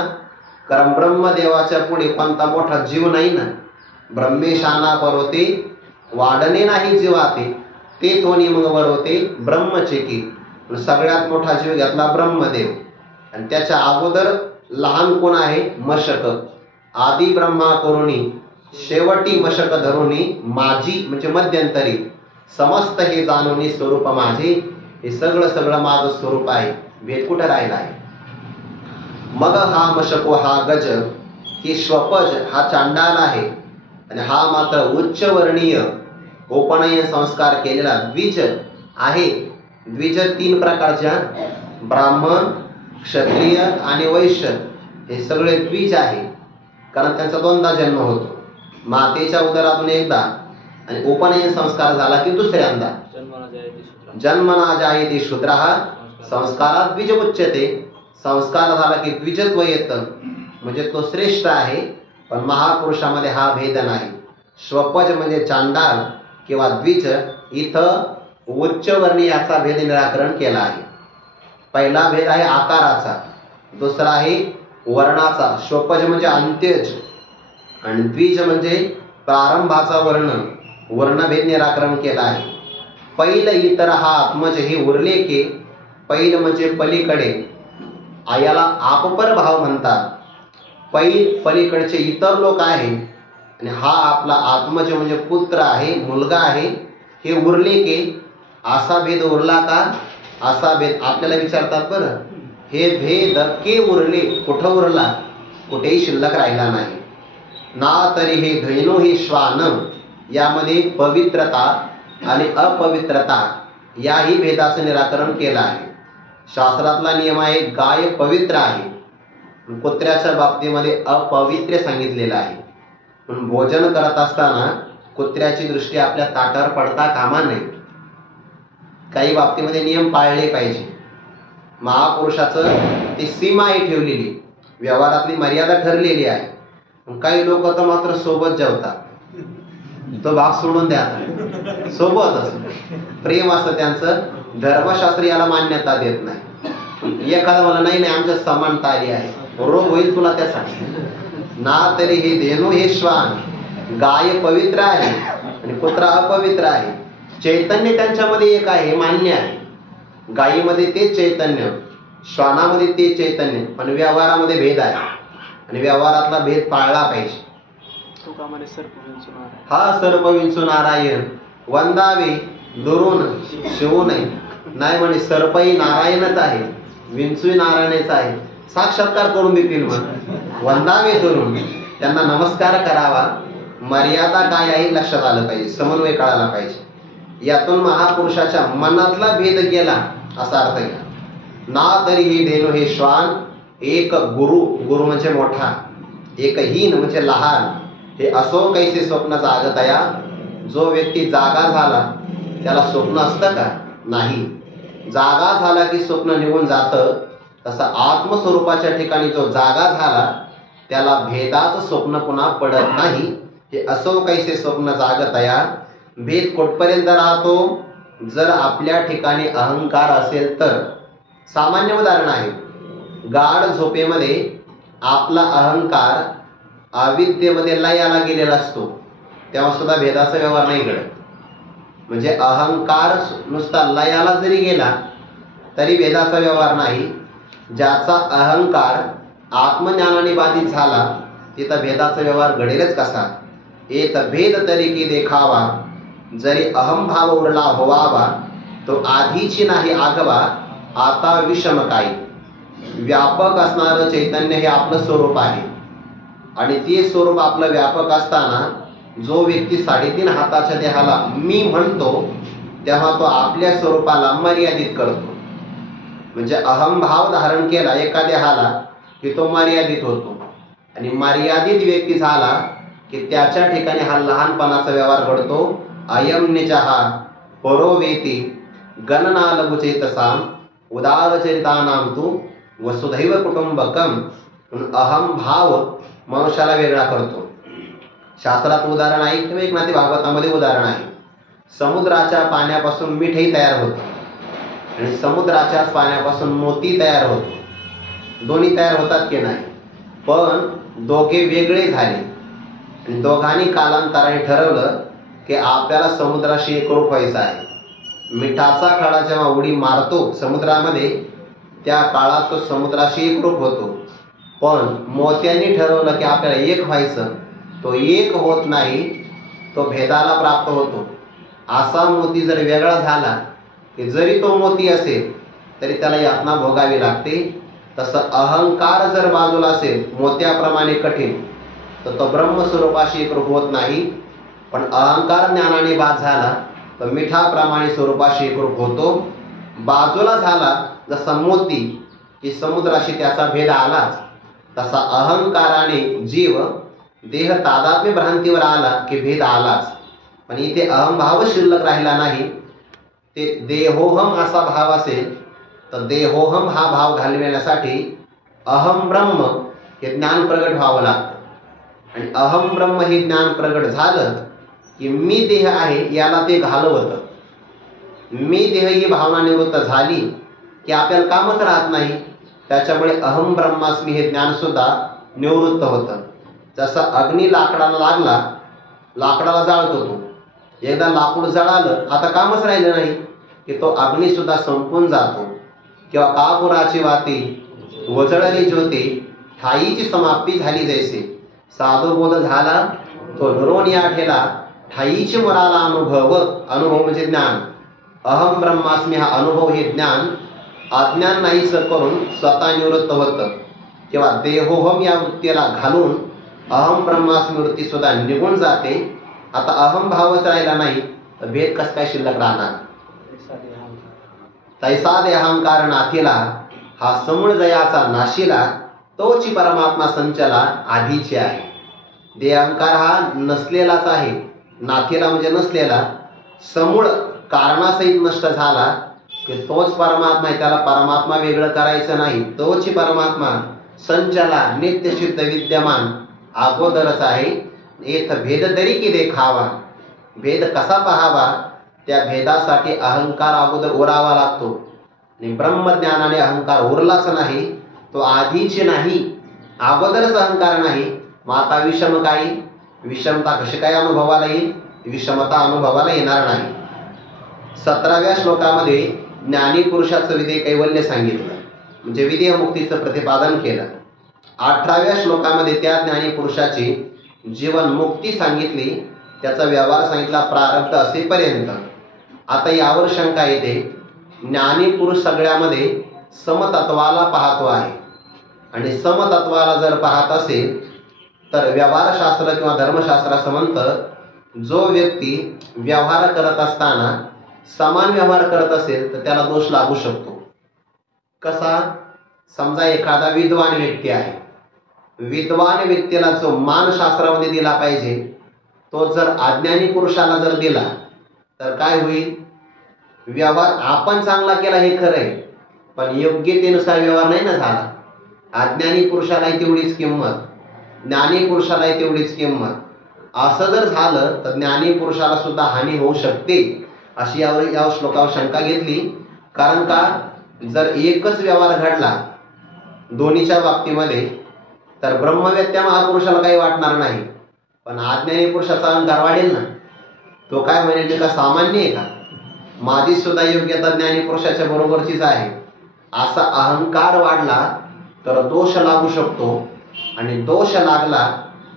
कारण ब्रह्मदेवाच्या पुढे कोणता मोठा जीव नाही ना. ब्रह्मेशाना पर्वते वाढणे नाही जीवाते, ते तोनी मग वरवते ब्रह्मचेकी. सगळ्यात मोठा जीव घेतला ब्रह्मदेव, आणि त्याच्या अगोदर लहान कोण आहे? मशक. आदी ब्रह्मा करुणी शेवटी मशक धरुणी माझी म्हणजे मध्यंतरी समस्त हे जाणुनी स्वरूप माझे. हे सगळं सगळं माझं स्वरूप आहे, भेद कुठं राहिला आहे? मग हा मशको हा गज ही स्वपज हा चांडाल आहे, आणि हा मात्र उच्च वर्णीय उपनयन संस्कार केलेला द्विज आहे. द्विज 3 प्रकारच्या, ब्राह्मण, क्षत्रिय आणि वैश्य हे सगळे द्विज आहे, कारण त्यांचा दोनदा जन्म होतो. मातेच्या उदरातून एकदा आणि उपनयन संस्कार झाला की दुसऱ्यांदा. जन्मना जायते शूद्रः संस्कारात द्विज उच्यते. संस्कार झाला की द्विजत्व येतं, म्हणजे तो श्रेष्ठ आहे. पण महापुरुषामध्ये हा भेद नाही. स्वपज म्हणजे चांडाल किंवा द्विज, इथं उच्चवर्णीय याचा भेद निराकरण केला आहे. पहिला भेद आहे आकाराचा, दुसरा आहे वर्णाचा. स्वपज म्हणजे अंत्यज आणि द्विज म्हणजे प्रारंभाचा वर्ण. वर्णभेद निराकरण केला आहे. पैल इतर हा आत्मज हे उरले के. पैल म्हणजे पलीकडे, याला आपपर भाव म्हणतात. पैल पलीकडचे इतर लोक आहे आणि हा आपला आत्मज म्हणजे पुत्र आहे, मुलगा आहे. हे उरले के, असा भेद उरला का? असा भेद आपल्याला विचारतात. बरं, हे भेद के उरले, कुठं उरला? कुठेही शिल्लक राहिला नाही. ना तरी हे धैनो हे श्वान, यामध्ये पवित्रता आणि अपवित्रता याही भेदाचं निराकरण केलं आहे. शास्त्रातला नियम आहे गाय पवित्र आहे, कुत्र्याच्या बाबतीमध्ये अपवित्र सांगितलेलं आहे. पण भोजन करत असताना कुत्र्याची दृष्टी आपल्या ताटावर पडता कामा नये. काही बाबतीमध्ये नियम पाळले पाहिजे. महापुरुषाचं ती सीमा आहे ठेवलेली, व्यवहारातली मर्यादा ठरलेली आहे. काही लोक तर मात्र सोबत जेवतात, तो भाग सोडून द्या, सोबतच प्रेम असतं त्यांचं. धर्मशास्त्र याला मान्यता देत नाही. एखादा मला नाही नाही आमच्या समानता आली आहे, रोग होईल तुला त्यासाठी. ना तरी हे धेनू हे श्वान, गाय पवित्र आहे आणि कुत्रा अपवित्र आहे. चैतन्य त्यांच्यामध्ये एक आहे हे मान्य आहे. गायीमध्ये तेच चैतन्य, श्वानामध्ये तेच चैतन्य, पण व्यवहारामध्ये भेद आहे आणि व्यवहारातला भेद पाळला पाहिजे. हा सर्प विंचू नारायण वंदावे दुरून शिवू नये. नाही म्हणे सर्पही नारायणच आहे, विंचूही नारायणच आहे. साक्षात्कार करून देतील. मग वंदावे दुरून, त्यांना नमस्कार करावा. मर्यादा काय आहे लक्षात आलं पाहिजे, समन्वय कळायला पाहिजे. यातून महापुरुषाच्या मनातला भेद गेला असा अर्थ घ्या. ना तरी हे धेनू हे श्वान, एक गुरु, गुरु म्हणजे मोठा, एक हीन म्हणजे लहान. हे असो कैसे स्वप्न जागतया. जो व्यक्ती जागा झाला त्याला स्वप्न असतं का? नाही. जागा झाला की स्वप्न निघून जातं. तसं आत्मस्वरूपाच्या ठिकाणी जो जागा झाला त्याला भेदाचं स्वप्न पुन्हा पडत नाही. हे असो कैसे स्वप्न जागतया. भेद कुठपर्यंत राहतो? जर आपल्या ठिकाणी अहंकार असेल तर. सामान्य उदाहरण आहे, गाढ झोपेमध्ये आपला अहंकार अविद्येमध्ये लयाला गेलेला असतो, तेव्हा सुद्धा भेदाचा व्यवहार नाही घडत. म्हणजे अहंकार नुसता लयाला जरी गेला तरी भेदाचा व्यवहार नाही. ज्याचा अहंकार आत्मज्ञानाने बाधित झाला तिथं भेदाचा व्यवहार घडेलच कसा? एक भेद तरी की देखावा, जरी अहंभाव उरला होवावा, तो आधीची नाही आगवा, आता विषम काही. व्यापक असणारं चैतन्य हे आपलं स्वरूप आहे आणि ते स्वरूप आपलं व्यापक असताना जो व्यक्ती 3.5 हाताच्या देहाला मी म्हणतो तेव्हा तो आपल्या स्वरूपाला मर्यादित करतो. म्हणजे अहंभाव धारण केला एका देहाला की तो मर्यादित होतो आणि मर्यादित व्यक्ती झाला की त्याच्या ठिकाणी हा लहानपणाचा व्यवहार घडतो. अयम निजहा परोवेती गणना लघुचेतसाम उदारचरितानाम तू वसुधैव कुटुंबकम. अहंभाव मनुष्याला वेगळा करतो. शास्त्रात उदाहरण आहे किंवा एकनाथी भागवतामध्ये उदाहरण आहे. समुद्राच्या पाण्यापासून मीठही तयार होतं आणि समुद्राच्या पाण्यापासून मोती तयार होतो. दोन्ही तयार होतात की नाही? पण दोघे वेगळे झाले आणि दोघांनी कालांतराने ठरवलं की आपल्याला समुद्राशी एकरूप व्हायचं आहे. मिठाचा खडा जेव्हा उडी मारतो समुद्रामध्ये त्या काळात तो समुद्राशी एकरूप होतो. पण मोत्यांनी ठरवलं की आपल्याला एक व्हायचं, तो एक होत नाही, तो भेदाला प्राप्त होतो. असा मोती जर वेगळा झाला की जरी तो मोती असेल तरी त्याला यातना भोगावी लागते. तसं अहंकार जर बाजूला असेल मोत्याप्रमाणे कठीण तर तो ब्रह्मस्वरूपाशी एकरूप होत नाही. पण अहंकार ज्ञानाने बाद झाला तर मिठाप्रमाणे स्वरूपाशी एकरूप होतो. बाजूला झाला जसा मोती की समुद्राशी त्याचा भेद आलाच, तसा अहंकाराने जीव देह तादात्म्य भ्रांतीवर आला की भेद आलाच. पण इथे अहंभाव शिल्लक राहिला नाही. ते देहोहम असा भाव असेल तर देहोहम हा भाव घालविण्यासाठी अहम ब्रह्म हे ज्ञान प्रगट व्हावं लागतं. आणि अहम ब्रह्म हे ज्ञान प्रगट झालं की मी देह आहे याला ते घालवतं. मी देह ही भावना निवृत्त झाली की आपल्याला कामच राहत नाही. त्याच्यामुळे अहम ब्रह्मास्मी हे ज्ञान सुद्धा निवृत्त होतं. जसं अग्नी लाकडाला लागला, लाकडाला जाळतो तो, एकदा लाकूड जळालं आता कामच राहिलं नाही की तो अग्नी सुद्धा संपून जातो. किंवा कापुराची वाती वजळली ज्योती ठाईची समाप्ती झाली जैसे. साधू बोध झाला तो डरोन या ठेला ठाईची मराला अनुभव. अनुभव म्हणजे ज्ञान. अहम ब्रह्मास्मी हा अनुभव हे ज्ञान अज्ञान नाहीस करून स्वतः निवृत्त होतं. किंवा देहोहम या वृत्तीला घालून अहम ब्रह्मास्मी वृत्ती सुद्धा निघून जाते. आता अहम भावच राहिला नाही तर भेद कस काय शिल्लक राहणार. तैसा दे अहंकार नाथीला हा समूळ जयाचा नाशिला तोची परमात्मा संचला आधीची आहे. देह अहंकार हा नसलेलाच आहे. नाथीला म्हणजे नसलेला, समूळ कारणासहित नष्ट झाला की तोच परमात्मा आहे. त्याला परमात्मा वेगळं करायचं नाही. तोची परमात्मा संचला नित्यसिद्ध विद्यमान अगोदरच आहे. येथ भेद तरी की देखावा. भेद कसा पाहावा त्या भेदासाठी अहंकार अगोदर उरावा लागतो. आणि ब्रह्मज्ञानाने अहंकार उरलाच नाही. तो आधीची नाही, अगोदरच अहंकार नाही. मग आता विषम काही, विषमता कशी काय अनुभवाला येईल. विषमता अनुभवाला येणार नाही. 17व्या श्लोकामध्ये ज्ञानी पुरुषाचं विधेय कैवल्य सांगितलं, म्हणजे विधेय मुक्तीचं प्रतिपादन केलं. 18व्या श्लोकामध्ये त्या ज्ञानी पुरुषाची जीवन मुक्ती सांगितली, त्याचा व्यवहार सांगितला प्रारब्ध असेपर्यंत. आता यावर शंका येते, ज्ञानी पुरुष सगळ्यामध्ये समतत्वाला पाहतो आहे. आणि समतत्वाला जर पाहत असेल तर व्यवहारशास्त्र किंवा धर्मशास्त्र असं म्हणतं, जो व्यक्ती व्यवहार करत असताना समान व्यवहार करत असेल तर त्याला दोष लागू शकतो. कसा. समजा एखादा विद्वान व्यक्ती आहे, विद्वान व्यक्तीला जो मान शास्त्रामध्ये दिला पाहिजे तो जर अज्ञानी पुरुषाला जर दिला तर काय होईल. व्यवहार आपण चांगला केला हे खरं आहे, पण योग्यतेनुसार व्यवहार नाही ना झाला. अज्ञानी पुरुषालाही तेवढीच किंमत, ज्ञानी पुरुषालाही तेवढीच किंमत. असं जर झालं तर ज्ञानी पुरुषाला सुद्धा हानी होऊ शकते, अशी या श्लोकावर शंका घेतली. कारण का, जर एकच व्यवहार घडला दोन्हीच्या बाबतीमध्ये तर ब्रह्मवेत्या महापुरुषाला काही वाटणार नाही, पण अज्ञानी पुरुषाचा अहंकार वाढेल ना. तो काय म्हणेल, ते का सामान्य आहे का, माझी सुद्धा योग्यता ज्ञानी पुरुषाच्या बरोबरचीच आहे. असा अहंकार वाढला तर दोष लागू शकतो. आणि दोष लागला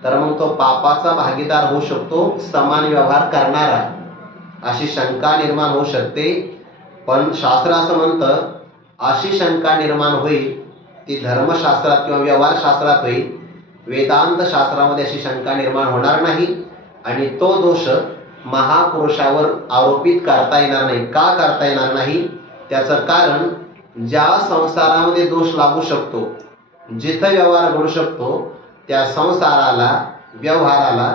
तर मग तो पापाचा भागीदार होऊ शकतो, समान व्यवहार करणारा. अशी शंका निर्माण होऊ शकते. पण शास्त्र असं म्हणतं, अशी शंका निर्माण होईल ती धर्मशास्त्रात किंवा व्यवहारशास्त्रात होईल. वेदांत शास्त्रामध्ये अशी शंका निर्माण होणार नाही. आणि तो दोष महापुरुषावर आरोपित करता येणार नाही. का करता येणार नाही, त्याचं कारण, ज्या संसारामध्ये दोष लागू शकतो, जिथं व्यवहार घडू शकतो, त्या संसाराला व्यवहाराला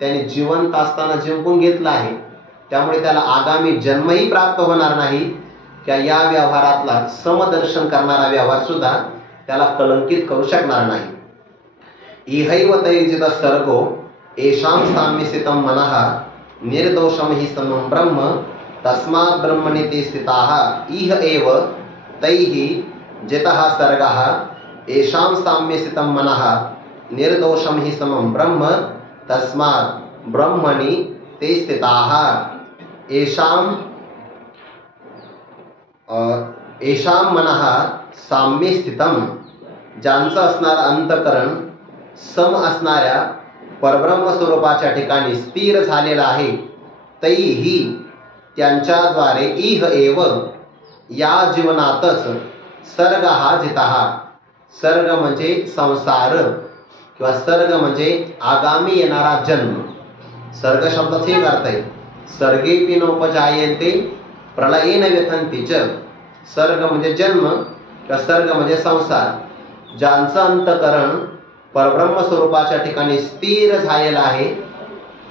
त्याने जिवंत असताना जिंकून घेतला आहे. त्यामुळे त्याला आगामी जन्मही प्राप्त होणार नाही. किंवा या व्यवहारातला समदर्शन करणारा व्यवहार सुद्धा त्याला कलंकित करू शकणार नाही. इहैव तैर्जित सर्गो येषां साम्ये स्थितं मनः निर्दोषं हि समं ब्रह्म तस्मात् ब्रह्मणि ते स्थिताः. इह एव तैः जितः सर्गः येषां साम्ये स्थितं मनः निर्दोषं हि समं ब्रह्म तस्मात् ब्रह्मणि ते स्थिताः. येषां मनः साम्ये स्थितं, ज्यांचं असणारं अंतकरण सम असणाऱ्या परब्रह्म स्वरूपाच्या ठिकाणी स्थिर झालेला आहे. तैही त्यांच्याद्वारे इह एव या जीवनातच सर्ग हा जितः. सर्ग म्हणजे संसार किंवा सर्ग म्हणजे आगामी येणारा जन्म. सर्ग शब्दाचा एक अर्थ आहे, सर्गेपि नोपजायन्ते प्रलयेन व्यथन्ति च. सर्ग म्हणजे जन्म किंवा सर्ग म्हणजे संसार. ज्यांचं अंतकरण परब्रह्म स्वरूपाच्या ठिकाणी स्थिर झालेलं आहे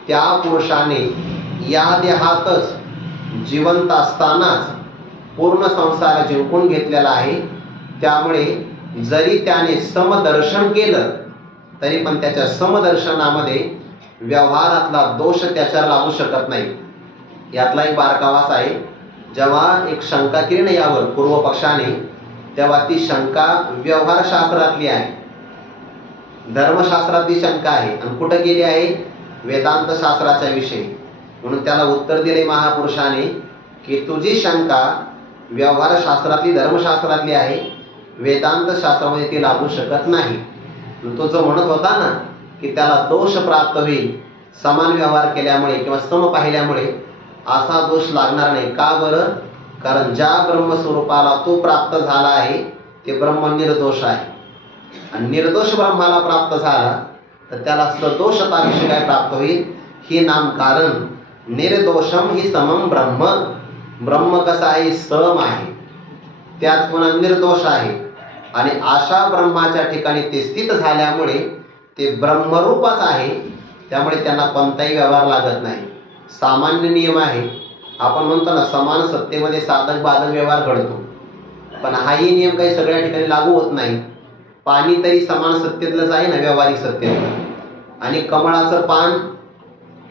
त्या पुरुषाने या देहातच जिवंत असतानाच पूर्ण संसार जिंकून घेतलेला आहे. त्यामुळे जरी त्याने समदर्शन केलं तरी पण त्याच्या समदर्शनामध्ये व्यवहारातला दोष त्याच्यावर लागू शकत नाही. यातला एक बारकावास आहे. जेव्हा एक शंका केली ना यावर पूर्व पक्षाने, तेव्हा ती शंका व्यवहारशास्त्रातली आहे, धर्मशास्त्रातली शंका आहे आणि कुठं गेली आहे? वेदांत शास्त्राच्या विषयी. म्हणून त्याला उत्तर दिले महापुरुषाने की तुझी शंका व्यवहारशास्त्रातली धर्मशास्त्रातली आहे, वेदांत शास्त्रामध्ये ती लागू शकत नाही. तो जो म्हणत होता ना की त्याला दोष प्राप्त होईल समान व्यवहार केल्यामुळे किंवा सम पाहिल्यामुळे, असा दोष लागणार नाही. का बरं? कारण ज्या ब्रह्मस्वरूपाला तो प्राप्त झाला आहे ते ब्रह्म निर्दोष आहे आणि निर्दोष ब्रह्माला प्राप्त झाला तर त्याला सदोषता विषय काय प्राप्त होईल? हे नामकारण. निर्दोषम ही समम ब्रह्म. ब्रह्म कसा आहे? सम आहे, त्यात पुन्हा निर्दोष आहे आणि अशा ब्रह्माच्या ठिकाणी ते स्थित झाल्यामुळे ते ब्रह्मरूपच आहे. त्यामुळे त्यांना कोणताही व्यवहार लागत नाही. सामान्य नियम आहे. आपण म्हणतो ना समान सत्तेमध्ये साधक बाधक व्यवहार घडतो, पण हाही नियम काही सगळ्या ठिकाणी लागू होत नाही. पाणी तरी समान सत्तेतलंच आहे ना, व्यावहारिक सत्तेतलं, आणि कमळाचं पान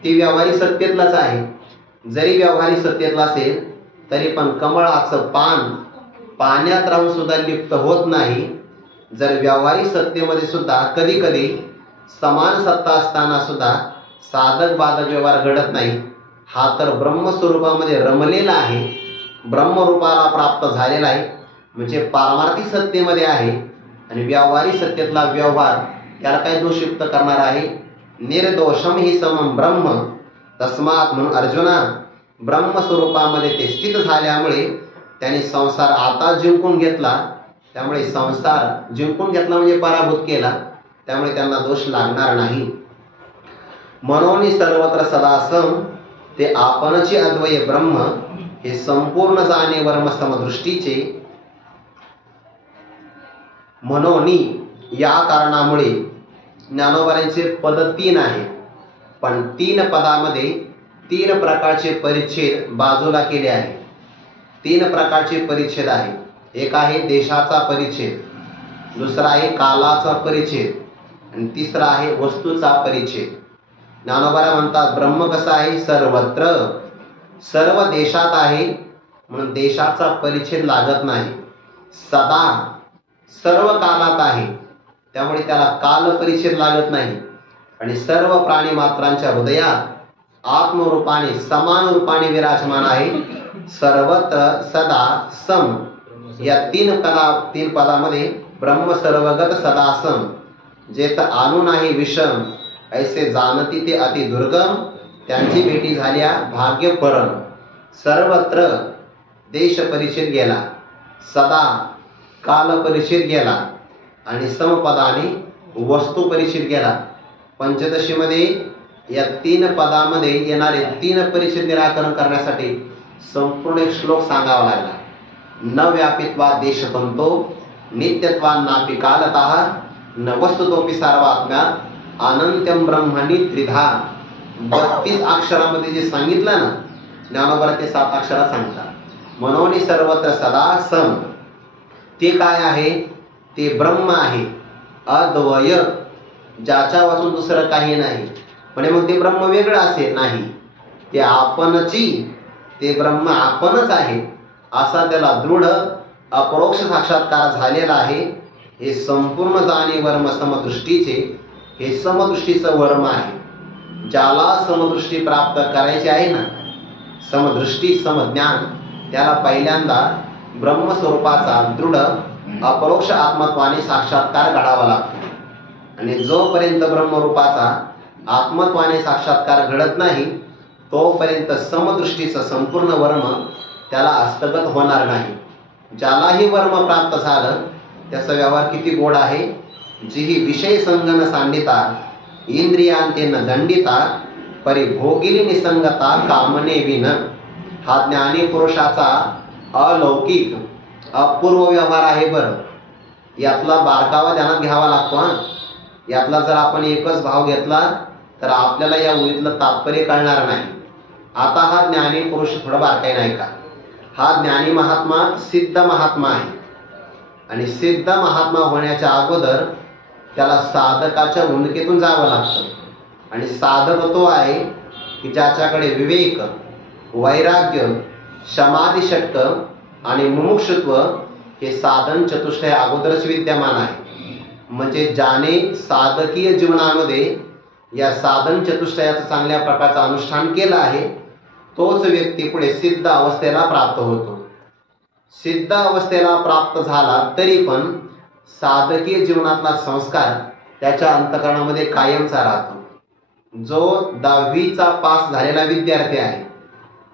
ते व्यावहारिक सत्तेतलंच आहे. जरी व्यावहारिक सत्तेतलं असेल तरी पण कमळाचं पान पाण्यात राहून सुद्धा लिप्त होत नाही. जर व्यावहारिक सत्तेमध्ये सुद्धा कधी कधी समान सत्ता असताना सुद्धा साधक बाधक व्यवहार घडत नाही. हा तर ब्रह्मस्वरूपामध्ये रमलेला आहे, ब्रह्मरूपाला प्राप्त झालेला आहे, म्हणजे पारमार्थिक सत्तेमध्ये आहे आणि व्यावहारिक सत्तेतला व्यवहार त्याला काय दोषयुक्त करणार आहे? निर्दोषम ही समम ब्रह्म. तस्मात म्हणून अर्जुना, ब्रह्मस्वरूपामध्ये ते स्थित झाल्यामुळे त्यांनी संसार आता जिंकून घेतला. त्यामुळे संसार जिंकून घेतला म्हणजे पराभूत केला, त्यामुळे त्यांना दोष लागणार नाही. म्हणून सर्वत्र सदासम, ते आपणची अद्वय ब्रह्म हे संपूर्ण जाणे वर्म समदृष्टीचे. म्हणून या कारणामुळे ज्ञानोबांचे पद 3 आहे, पण 3 पदामध्ये 3 प्रकारचे परिच्छेद बाजूला केले आहे. 3 प्रकारचे परिच्छेद आहे. एक आहे देशाचा परिच्छेद, दुसरा आहे कालाचा परिच्छेद आणि तिसरा आहे वस्तूचा परिच्छेद. ज्ञानोबा म्हणतात ब्रह्म कसा आहे? सर्वत्र, सर्व देशात आहे म्हणून देशाचा परिच्छेद लागत नाही. सदा सर्व कालात आहे त्यामुळे त्याला काल परिच्छेद लागत नाही. आणि सर्व प्राणी मात्रांच्या हृदयात आत्मरूपाने समान रूपाने विराजमान आहे. सर्वत्र सदा सम. या 3 पदामध्ये ब्रह्म सर्वगत सदा सम. जेथ आणू नाही विषम, ऐसे जाणती ते अति दुर्गम, त्यांची भेटी झाल्या भाग्य परम. सर्वत्र देश परिच्छेद गेला, सदा काल परिच्छेद गेला आणि समपदाने वस्तू परिच्छेद गेला. पंचदशीमध्ये या 3 पदामध्ये येणारे 3 परिच्छेद निराकरण करण्यासाठी संपूर्ण एक श्लोक सांगावा लागला. न व्यापित्वा देशबंतो नित्यत्वा नापि कालतः, न वस्तुतोपि सर्वात्म्यात अनंत्यम ब्रह्मणी त्रिधा. 32 अक्षरामध्ये जे सांगितलं ना, ज्ञानोबा ते 7 अक्षरात सांगतात. म्हणून सर्वत्र सदा सम. ते काय आहे? ते ब्रह्म आहे, अद्वय, ज्याच्या वाचून दुसरं काही नाही. म्हणजे मग ते ब्रह्म वेगळं असेल नाही, ते आपणची, ते ब्रह्म आपणच आहे असा त्याला दृढ अपरोक्ष साक्षात्कार झालेला आहे. हे संपूर्ण जाणे वर्म समदृष्टीचे, हे समदृष्टीचं वर्म आहे. ज्याला समदृष्टी प्राप्त करायची आहे ना, समदृष्टी समज्ञान, त्याला पहिल्यांदा ब्रह्मस्वरूपाचा दृढ अपरोक्ष आत्मत्वाने साक्षात्कार घडावा लागतो. आणि जोपर्यंत ब्रह्मरूपाचा आत्मत्वाने साक्षात्कार घडत नाही तोपर्यंत समदृष्टीचं संपूर्ण वर्म त्याला हस्तगत होणार नाही. ज्यालाही वर्म प्राप्त झालं त्याचा व्यवहार किती गोड आहे. जी ही विषय संगन सांडिता, इंद्रियांतेन दंडिता, परिभोगिली निसंगता कामने विन. हा ज्ञानी पुरुषाचा अलौकिक अपूर्व व्यवहार आहे बरं. यातला बारकावा ध्यानात घ्यावा लागतो हा. यातला जर आपण एकच भाव घेतला तर आपल्याला या ओळीतलं तात्पर्य कळणार नाही. आता हा ज्ञानी पुरुष थोडा बारकाईने ऐका. हा ज्ञानी महात्मा सिद्ध महात्मा आहे आणि सिद्ध महात्मा होण्याच्या अगोदर त्याला साधकाच्या भूमिकेतून जावं लागतं. आणि साधक तो आहे की ज्याच्याकडे विवेक, वैराग्य, समाधी षटक आणि मुमुक्षुत्व हे साधन चतुष्टय अगोदरच विद्यमान आहे. म्हणजे ज्याने साधकीय जीवनामध्ये या साधन चतुष्टयाचं चांगल्या प्रकारचं अनुष्ठान केलं आहे तोच व्यक्ती पुढे सिद्ध अवस्थेला प्राप्त होतो. सिद्ध अवस्थेला प्राप्त झाला तरी पण साधकीय जीवनातला संस्कार त्याच्या अंतःकरणामध्ये कायमचा राहतो. जो 10वीचा पास झालेला विद्यार्थी आहे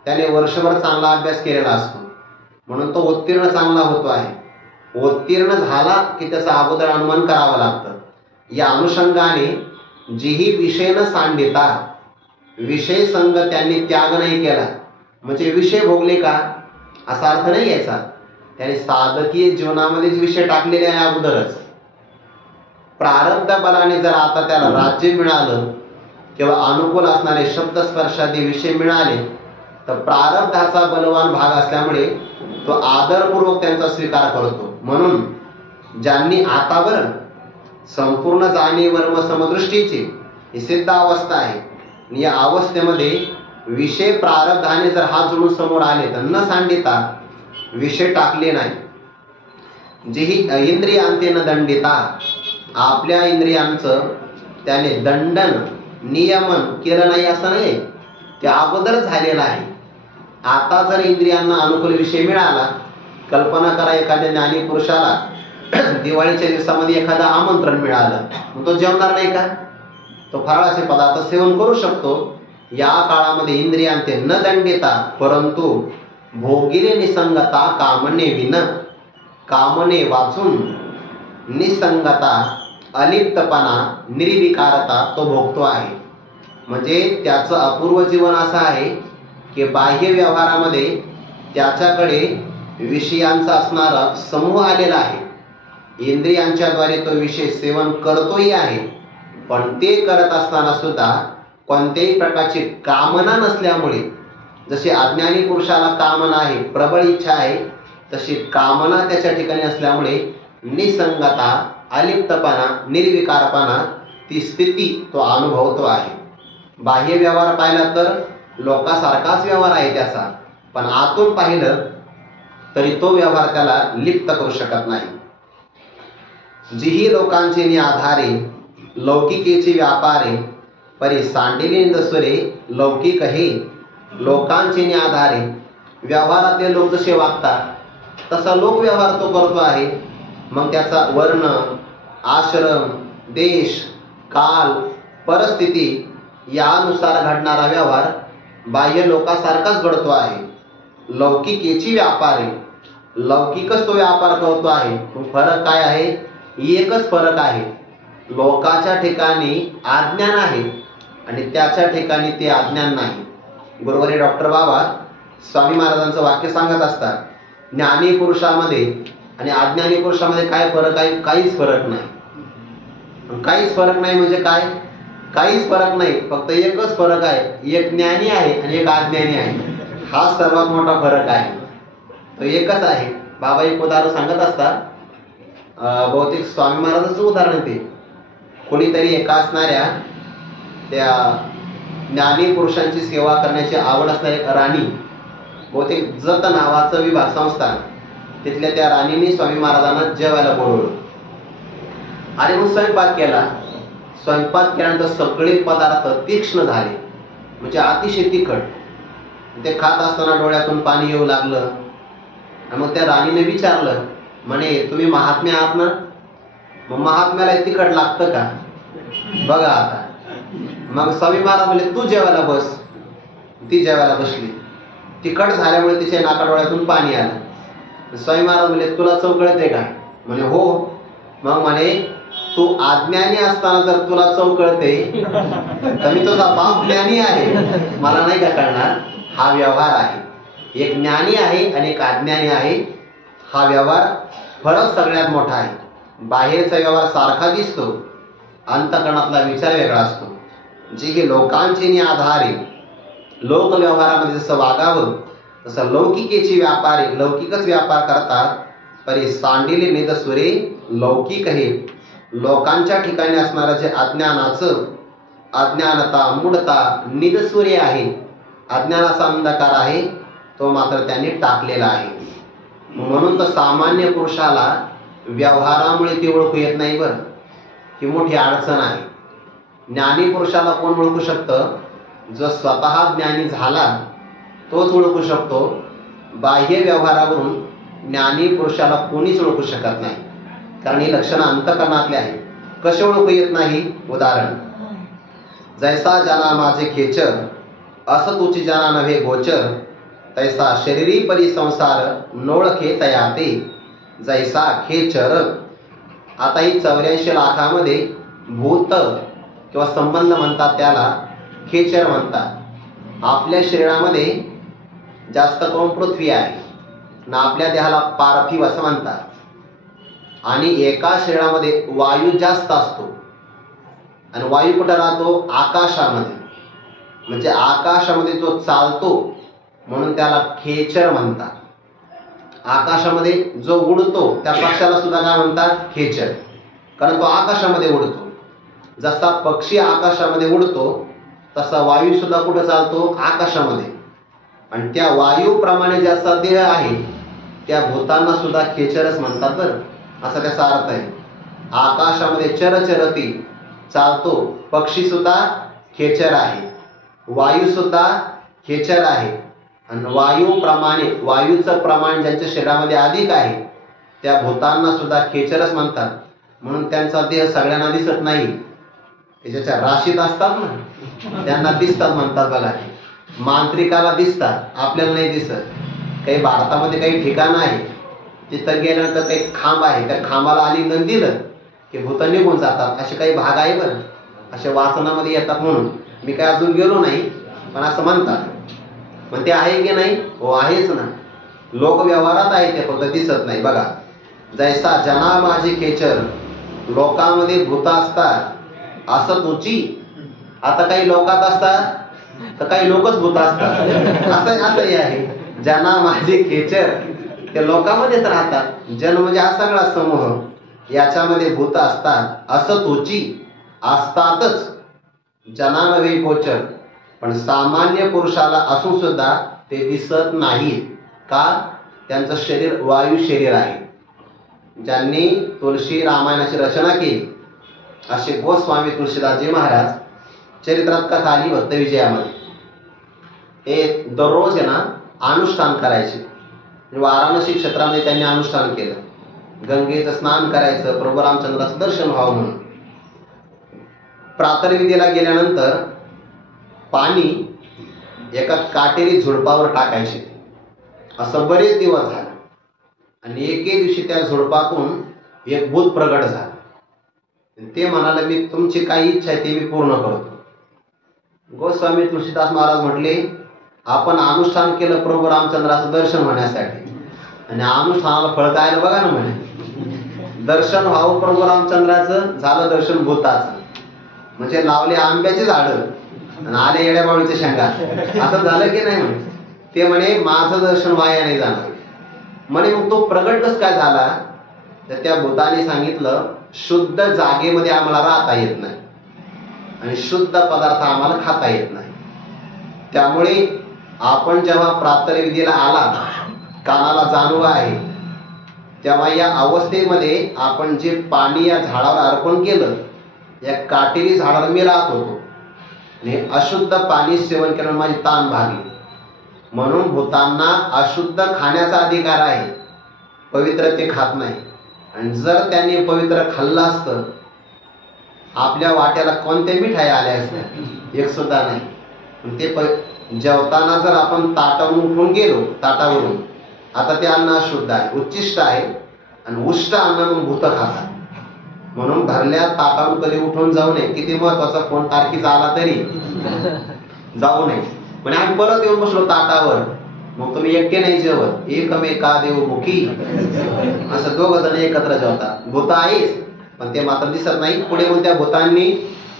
त्याने वर्षभर चांगला अभ्यास केलेला असतो म्हणून तो उत्तीर्ण चांगला होतो आहे. उत्तीर्ण झाला की त्याचा अगोदर अनुमान करावं लागतं. या अनुषंगाने जीही विषय न सांडिता विषय संग त्यांनी त्याग नाही केला म्हणजे विषय भोगले का असा अर्थ नाही यायचा. त्याने साधकीय जीवनामध्ये विषय टाकलेले आहे अगोदरच. प्रारब्ध बलाने जर आता त्याला राज्य मिळालं किंवा अनुकूल असणारे शब्दस्पर्शादी विषय मिळाले तर प्रारब्धाचा बलवान भाग असल्यामुळे तो आदरपूर्वक त्यांचा स्वीकार करतो. म्हणून ज्यांनी आतावर संपूर्ण जाणीव वर्म समदृष्टीची ही सिद्ध अवस्था आहे. या अवस्थेमध्ये विषय प्रारब्धाने जर हात जोडून समोर आले तर न सांडिता विषय टाकले नाही. जेही इंद्रियांतेन दंडिता आपल्या इंद्रियांचं त्याने दंडन नियमन केलं नाही असं नाही, ते अगोदर झालेलं आहे. आता जर इंद्रियांना अनुकूल विषय मिळाला, कल्पना करा एखाद्या ज्ञानी पुरुषाला दिवाळीच्या दिवसामध्ये एखादं आमंत्रण मिळालं, मग तो जेवणार नाही का? तो फराळाचे पदार्थ सेवन करू शकतो. या काळामध्ये इंद्रियांते न दंडिता परंतु भोगिले निसंगता कामने विन, कामने वाचून निसंगता अलिप्तपणा निर्विकारता तो भोगतो आहे. म्हणजे त्याचं अपूर्व जीवन असं आहे की बाह्य व्यवहारामध्ये त्याच्याकडे विषयांचा असणारा समूह आलेला आहे. इंद्रियांच्या द्वारे तो विषय सेवन करतोही आहे, पण ते करत असताना सुद्धा कोणत्याही प्रकारची कामना नसल्यामुळे, जशी अज्ञानी पुरुषाला कामना आहे, प्रबळ इच्छा आहे, तशी कामना त्याच्या ठिकाणी असल्यामुळे निसंगता, अलिप्तपणा, निर्विकारपणा ती स्थिती तो अनुभवतो आहे. बाह्य व्यवहार पाहिला तर लोकांसारखाच व्यवहार आहे त्याचा, पण आतून पाहिलं तरी तो व्यवहार त्याला लिप्त करू शकत नाही. जीही लोकांचे नि आधारे लौकिकेचे व्यापारे परी सांडिले दसरे लौकिक हे, लोकांचे नि आधारे व्यवहारातले लोक जसे वागतात तसा लोक व्यवहार तो करतो आहे. मग त्याचा वर्ण, आश्रम, देश, काल, परिस्थिती यानुसार घडणारा व्यवहार बाह्य लोकांसारखाच घडतो आहे. लौकिकेची व्यापारी, लौकिकच तो व्यापार करतो आहे. फरक काय आहे? एकच फरक आहे, लोकाच्या ठिकाणी अज्ञान आहे आणि त्याच्या ठिकाणी ते अज्ञान नाही. गुरुवारी डॉक्टर बाबा स्वामी महाराजांचं वाक्य सांगत असतात, ज्ञानी पुरुषामध्ये आणि अज्ञानी पुरुषामध्ये काय फरक आहे? काहीच फरक नाही. काहीच फरक नाही म्हणजे काय? काहीच फरक नाही, फक्त एकच फरक आहे, एक ज्ञानी आहे आणि एक अज्ञानी आहे. हा सर्वात मोठा फरक आहे, तो एकच आहे. बाबा एक उदाहरण सांगत असतात, बहुतेक स्वामी महाराजांचं उदाहरण ते, कोणीतरी एका असणाऱ्या त्या ज्ञानी पुरुषांची सेवा करण्याची आवड असणारी राणी, बहुतेक जत नावाचं विभाग संस्थान, तिथल्या त्या राणीने स्वामी महाराजांना जेवायला बोलवलं आणि मग स्वयंपाक केला. स्वयंपाक केल्यानंतर सगळे पदार्थ तीक्ष्ण झाले, म्हणजे अतिशय तिखट. ते खात असताना डोळ्यातून पाणी येऊ लागलं. मग त्या राणीने विचारलं, म्हणे तुम्ही महात्मे आहात ना, मग महात्म्याला तिखट लागतं का? बघा आता. मग स्वामी महाराज म्हणले तू जेवायला बस. ती जेवायला बसली. तिखट झाल्यामुळे तिच्या नाकाडोळ्यातून पाणी आलं. स्वामी महाराज म्हणले तुला चव कळते का? म्हणे हो. मग म्हणे तू अज्ञानी असताना जर तुला चव कळते तर मी तुझा बाप ज्ञानी आहे, मला नाही का कळणार? हा व्यवहार आहे. एक ज्ञानी आहे आणि एक अज्ञानी आहे, हा व्यवहार फरक सगळ्यात मोठा आहे. बाहेरचा व्यवहार सारखा दिसतो, अंतःकरणातला विचार वेगळा असतो. जे की लोकांचे आधारे लोक व्यवहारामध्ये जसं वागावं तसं लौकिकेचे व्यापारी लौकिकच व्यापार करतात. परी सांडिले निदसुरे लौकिक हे. लोकांच्या ठिकाणी असणारं जे अज्ञानता मूढता निदसुरे आहे, अज्ञानाचा अंधकार आहे, तो मात्र त्यांनी टाकलेला आहे. म्हणून तर सामान्य पुरुषाला व्यवहारामुळे ती ओळखू येत नाही बरं, ही मोठी अडचण आहे. ज्ञानी पुरुषाला कोण ओळखू शकतं? जो स्वतः ज्ञानी झाला तोच ओळखू शकतो. बाह्य व्यवहारावरून ज्ञानी पुरुषाला कोणीच ओळखू शकत नाही, कारण ही लक्षणं अंतःकरणातली आहे. कसे ओळखू येत नाही? उदाहरण, जैसा जाना माझे खेचर असं तुची जाना नव्हे गोचर, तैसा शरीरी परिसंसार नोळखे तयाते जैसा खेचर. आता ही 84 लाखामध्ये भूत किंवा संबंध म्हणतात, त्याला खेचर म्हणतात. आपल्या शरीरामध्ये जास्त करून पृथ्वी आहे ना, आपल्या देहाला पार्थिव असं म्हणतात. आणि एका शरीरामध्ये वायू जास्त असतो, आणि वायू कुठं राहतो? आकाशामध्ये. म्हणजे आकाशामध्ये जो चालतो म्हणून त्याला खेचर म्हणतात. आकाशामध्ये जो उडतो त्या पक्षाला सुद्धा काय म्हणतात? खेचर, कारण तो आकाशामध्ये उडतो. जसा पक्षी आकाशामध्ये उडतो तसा वायू सुद्धा कुठं चालतो? आकाशामध्ये. आणि त्या वायूप्रमाणे ज्याचा देह आहे त्या भूतांना सुद्धा खेचरच म्हणतात बरं, असा त्याचा अर्थ आहे. आकाशामध्ये चरचरती चालतो पक्षी सुद्धा खेचर आहे, वायू सुद्धा खेचर आहे. आणि वायूप्रमाणे वायूचं प्रमाण ज्यांच्या शरीरामध्ये अधिक आहे त्या भूतांना सुद्धा खेचरच म्हणतात. म्हणून त्यांचा देह सगळ्यांना दिसत नाही, त्याच्या राशीत असतात ना, त्यांना दिसतात म्हणतात. बघा, मांत्रिकाला दिसतात, आपल्याला नाही दिसत. काही भारतामध्ये काही ठिकाणं आहे तिथं गेल्यानंतर काही खांब आहे, त्या खांबाला आलिंगन दिलं की भूत निघून जातात. असे काही भाग आहे बरं, असे वाचनामध्ये येतात. म्हणून मी काय अजून गेलो नाही, पण असं म्हणतात. पण ते आहे की नाही? हो, आहेच ना. लोक व्यवहारात आहे, ते फक्त दिसत नाही. बघा, जैसा जना माझे खेचर, लोकांमध्ये भूत असतात असं तुची. आता काही लोकात असतात तर काही लोकच भूत असतात, असंही आहे. जना माझे खेचर, ते लोकांमध्येच राहतात. जन म्हणजे हा सगळा समूह, याच्यामध्ये भूत असतात असं तुची. असतातच, जना नव्हे गोचर. पण सामान्य पुरुषाला असून सुद्धा ते दिसत नाहीत. का? त्यांचं शरीर वायू शरीर आहे. ज्यांनी तुळशी रामायणाची रचना केली असे गोस्वामी तुळशीदासजी महाराज चरित्रात कथा आली भक्तविजयामध्ये. ते दररोज आहे ना अनुष्ठान करायचे. वाराणसी क्षेत्रामध्ये त्यांनी अनुष्ठान केलं. गंगेचं स्नान करायचं, प्रभू रामचंद्राचं दर्शन व्हावं म्हणून. प्रातर्विधीला गेल्यानंतर पाणी एका काटेरी झुडपावर टाकायचे. असं बरेच दिवस झाले. आणि एके दिवशी त्या झुडपातून एक भूत प्रगट झालं. ते म्हणाले, मी तुमची काही इच्छा आहे ते मी पूर्ण करतो. गोस्वामी तुळशीदास महाराज म्हटले, आपण अनुष्ठान केलं प्रभू रामचंद्राचं दर्शन होण्यासाठी, आणि अनुष्ठानाला फळ काय आलं बघा ना. म्हणे दर्शन व्हावं प्रभू रामचंद्राचं, झालं दर्शन भूताचं. म्हणजे लावले आंब्याचे झाडं आणि आले येड्या बाळूच्या शेंगा, असं झालं की नाही? म्हणे ते म्हणे माझं दर्शन वाया नाही जाणार. म्हणे मग तो प्रगट कसं काय झाला? तर त्या भूताने सांगितलं, शुद्ध जागेमध्ये आम्हाला राहता येत नाही आणि शुद्ध पदार्थ आम्हाला खाता येत नाही. त्यामुळे आपण जेव्हा प्रातर्विधीला आला, कानाला जाणवं आहे, तेव्हा या अवस्थेमध्ये आपण जे पाणी या झाडावर अर्पण केलं, या काटेरी झाडावर मी राहत होतो आणि अशुद्ध पाणी सेवन केलं, माझी ताण भागली. म्हणून भूतांना अशुद्ध खाण्याचा अधिकार आहे, पवित्र ते खात नाही. आणि जर त्यांनी पवित्र खाल्लं असतं, आपल्या वाट्याला कोणत्या मिठाई आल्या असत्या? एक सुद्धा नाही. ते जेवताना जर आपण ताटावरून उठून गेलो, ताटावरून, आता ते अन्न अशुद्ध आहे, उच्चिष्ट आहे, आणि उष्ट अन्न मग भूत खातात. म्हणून भरल्या ताटावरून कधी उठून जाऊ नये. किती महत्वाचा फोन तारखीचा आला तरी जाऊ नये. म्हणजे आम्ही परत येऊन बसलो ताटावर, मग तुम्ही एकटे नाही जेवत, एकमेका देव मुखी असं दोघ जण एकत्र जेवतात. भूत आहेच पण ते मात्र दिसत नाही. पुढे मग त्या भूतांनी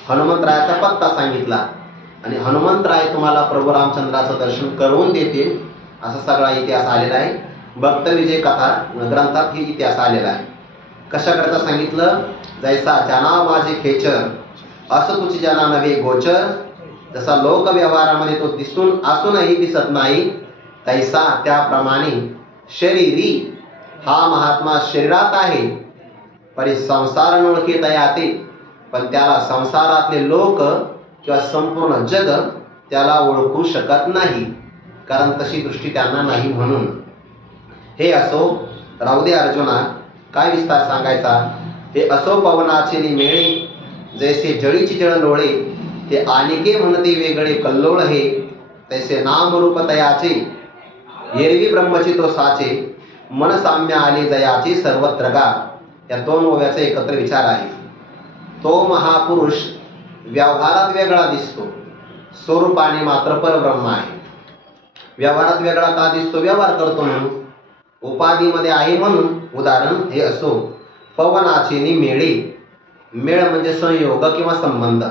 हनुमंतरायाचा पत्ता सांगितला आणि हनुमंतराय तुम्हाला प्रभू रामचंद्राचं दर्शन करून देतील असा सगळा इतिहास आलेला आहे. भक्त विजय कथा ग्रंथात ही इतिहास आलेला आहे. कशा करता सांगितलं, जैसा जाना माझे खेचर असं तुझी जाना नव्हे गोचर, जसा लोक व्यवहारामध्ये तो दिसून असूनही दिसत नाही तैसा त्याप्रमाणे शरीरी हा महात्मा शरीरात आहे परी संसार ओळखीता याते, पण त्याला संसारातले लोक किंवा संपूर्ण जग त्याला ओळखू शकत नाही, कारण तशी दृष्टी त्यांना नाही म्हणून. हे असो, राहू दे अर्जुना, काय विस्तार सांगायचा. हे असो पवनाचे मेळे, जैसे जळीची जळ लोळे, ते आनिके म्हणते वेगळे कल्लोळ हे, तैसे नाम रूप तयाचे, एरवी ब्रह्मची तो साचे, मन साम्य आले जयाचे सर्वत्र गा. या दोन ओव्याचा एकत्र विचार आहे. तो महापुरुष व्यवहारात वेगळा दिसतो, स्वरूपाने मात्र परब्रह्म आहे. व्यवहारात वेगळा का दिसतो? व्यवहार करतो म्हणून, उपाधीमध्ये आहे म्हणून. उदाहरण हे असो पवनाचे मेळे, मेळ म्हणजे संयोग किंवा संबंध.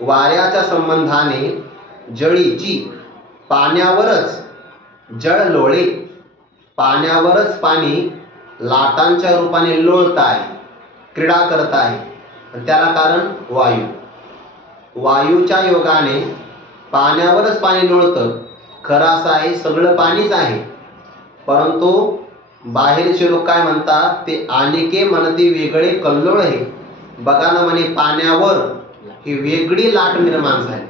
वाऱ्याच्या संबंधाने जळीची, पाण्यावरच जळ लोळे, पाण्यावरच पाणी लाटांच्या रूपाने लोळत आहे, क्रीडा करत आहे. त्याला कारण वायू. वायूच्या योगाने पाण्यावरच पाणी लोळतं. खरं असं आहे सगळं पाणीच आहे, परंतु बाहेरचे लोक काय म्हणतात, ते आनिके म्हणते वेगळे कल्लोळ हे. बघा ना म्हणे पाण्यावर ही वेगळी लाट निर्माण झाली,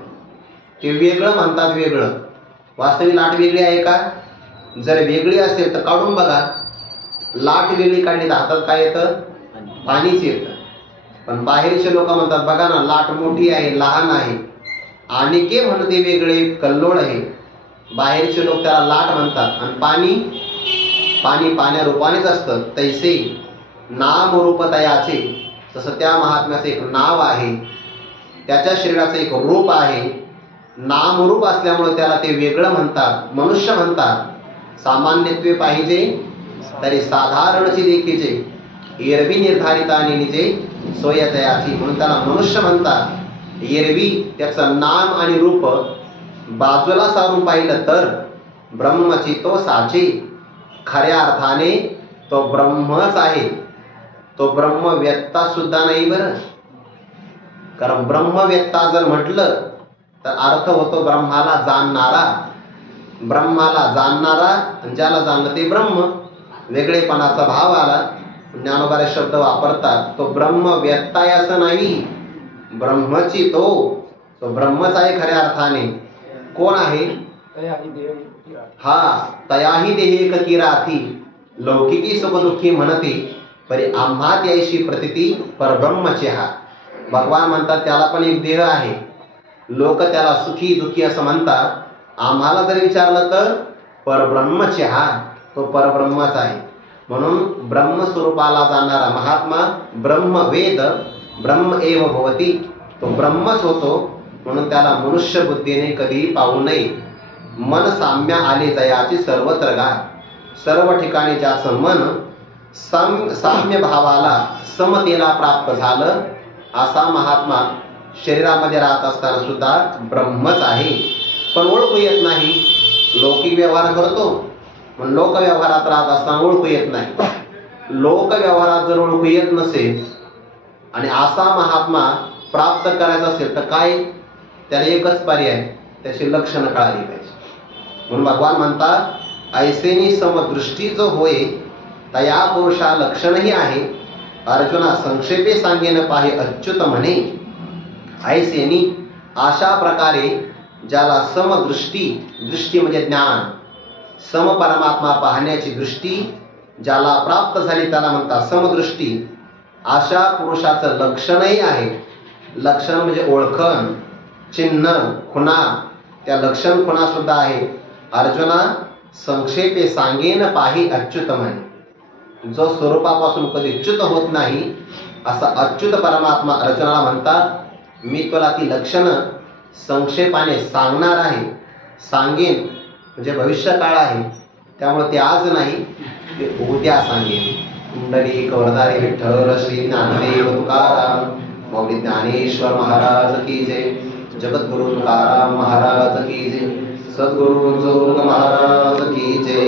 ते वेगळं म्हणतात वेगळं. वास्तविक लाट वेगळी आहे का? जर वेगळी असेल तर काढून बघा. लाट वेगळी काढली तर हातात काय येतं? पाणीच येतं. पण बाहेरचे लोक म्हणतात बघा ना लाट मोठी आहे, लहान आहे, आनिके म्हणते वेगळे कल्लोळ आहे. बाहेरचे लोक त्याला लाट म्हणतात आणि पाणी पाणी पाण्या रूपानेच असतं. तैसे नाम रूप तयाचे, तसं त्या महात्म्याचं एक नाव आहे, त्याच्या शरीराचं एक रूप आहे. नामरूप असल्यामुळे त्याला ते वेगळं म्हणतात, मनुष्य म्हणतात. सामान्यत्वे पाहिजे तरी साधारणची देखीचे, एरवी निर्धारिता निजे सोयजयाची, म्हणून त्याला मनुष्य म्हणतात. एरवी त्याचं नाम आणि रूप बाजूला सारून पाहिलं तर ब्रह्मची तो साचे, खऱ्या अर्थाने तो ब्रह्मच आहे. तो ब्रह्म व्यक्ता सुद्धा नाही बरं, कारण ब्रह्म व्यक्ता जर म्हटलं तर अर्थ होतो ब्रह्माला जाणणारा. ब्रह्माला जाणणारा, ज्याला जाणलं ते ब्रह्म. वेगळेपणाचा भाव आला, ज्ञानोबारे शब्द वापरतात. तो ब्रह्म व्यक्ताय असं नाही, ब्रह्मची तो ब्रह्मच आहे खऱ्या अर्थाने. कोण आहे? हा तयाही देहे एक राथी, लौकिकी सुखदुःखी म्हणते, परी आम्हात यायशी प्रतिती परब्रह्मचे हा. भगवान म्हणतात त्याला पण एक देह आहे. लोक त्याला सुखी दुःखी असं म्हणतात. आम्हाला जर विचारलं तर परब्रह्मचे हा, तो परब्रह्मच आहे. म्हणून ब्रह्मस्वरूपाला जाणारा महात्मा ब्रह्म वेद, ब्रह्म एव भवती, तो ब्रह्मच होतो. म्हणून त्याला मनुष्य बुद्धीने कधी पाहू नये. मन साम्य आले जयाची सर्वत्र गा. सर्व ठिकाणी ज्याचं मन साम्य भावाला, समतेला प्राप्त झालं, असा महात्मा शरीरामध्ये राहत असताना सुद्धा ब्रह्मच आहे. पण ओळखू येत नाही. लौकिक व्यवहार करतो, पण लोक व्यवहारात राहत असताना ओळखू येत नाही. लोक व्यवहारात जर ओळखू येत नसेल आणि असा महात्मा प्राप्त करायचा असेल तर काय? त्याला एकच पर्याय, त्याची लक्षणं कळाली पाहिजे. म्हणून भगवान म्हणतात ऐसेनी समदृष्टी जो होय तया पुरुषा लक्षणही आहे. अर्जुना संक्षेपे सांगेन पाहे अच्युत म्हणे. ऐसेनी अशा प्रकारे ज्याला समदृष्टी, दृष्टी म्हणजे ज्ञान, सम परमात्मा पाहण्याची दृष्टी ज्याला प्राप्त झाली त्याला म्हणतात समदृष्टी. अशा पुरुषाचं लक्षणही आहे. लक्षण म्हणजे ओळखण, चिन्ह, खुणा, त्या लक्षण खुणा सुद्धा आहे. अर्जुना संक्षेपे सांगेन पाही अच्युत म्हणे. जो स्वरूपापासून कधी च्युत होत नाही असा अच्युत परमात्मा अर्जुनाला म्हणतात, मी तुला ती लक्षणं संक्षेपाने सांगणार आहे. सांगेन म्हणजे भविष्यकाळ आहे, त्यामुळे ते आज नाही, ते उद्या सांगेल. कुंडली कवरधारी विठ्ठल श्री ज्ञानदेव तुकाराम मौली ज्ञानेश्वर महाराज की जय. जगद्गुरु तुकाराम महाराज की जय. सद्गुरु जोग महाराज की जय.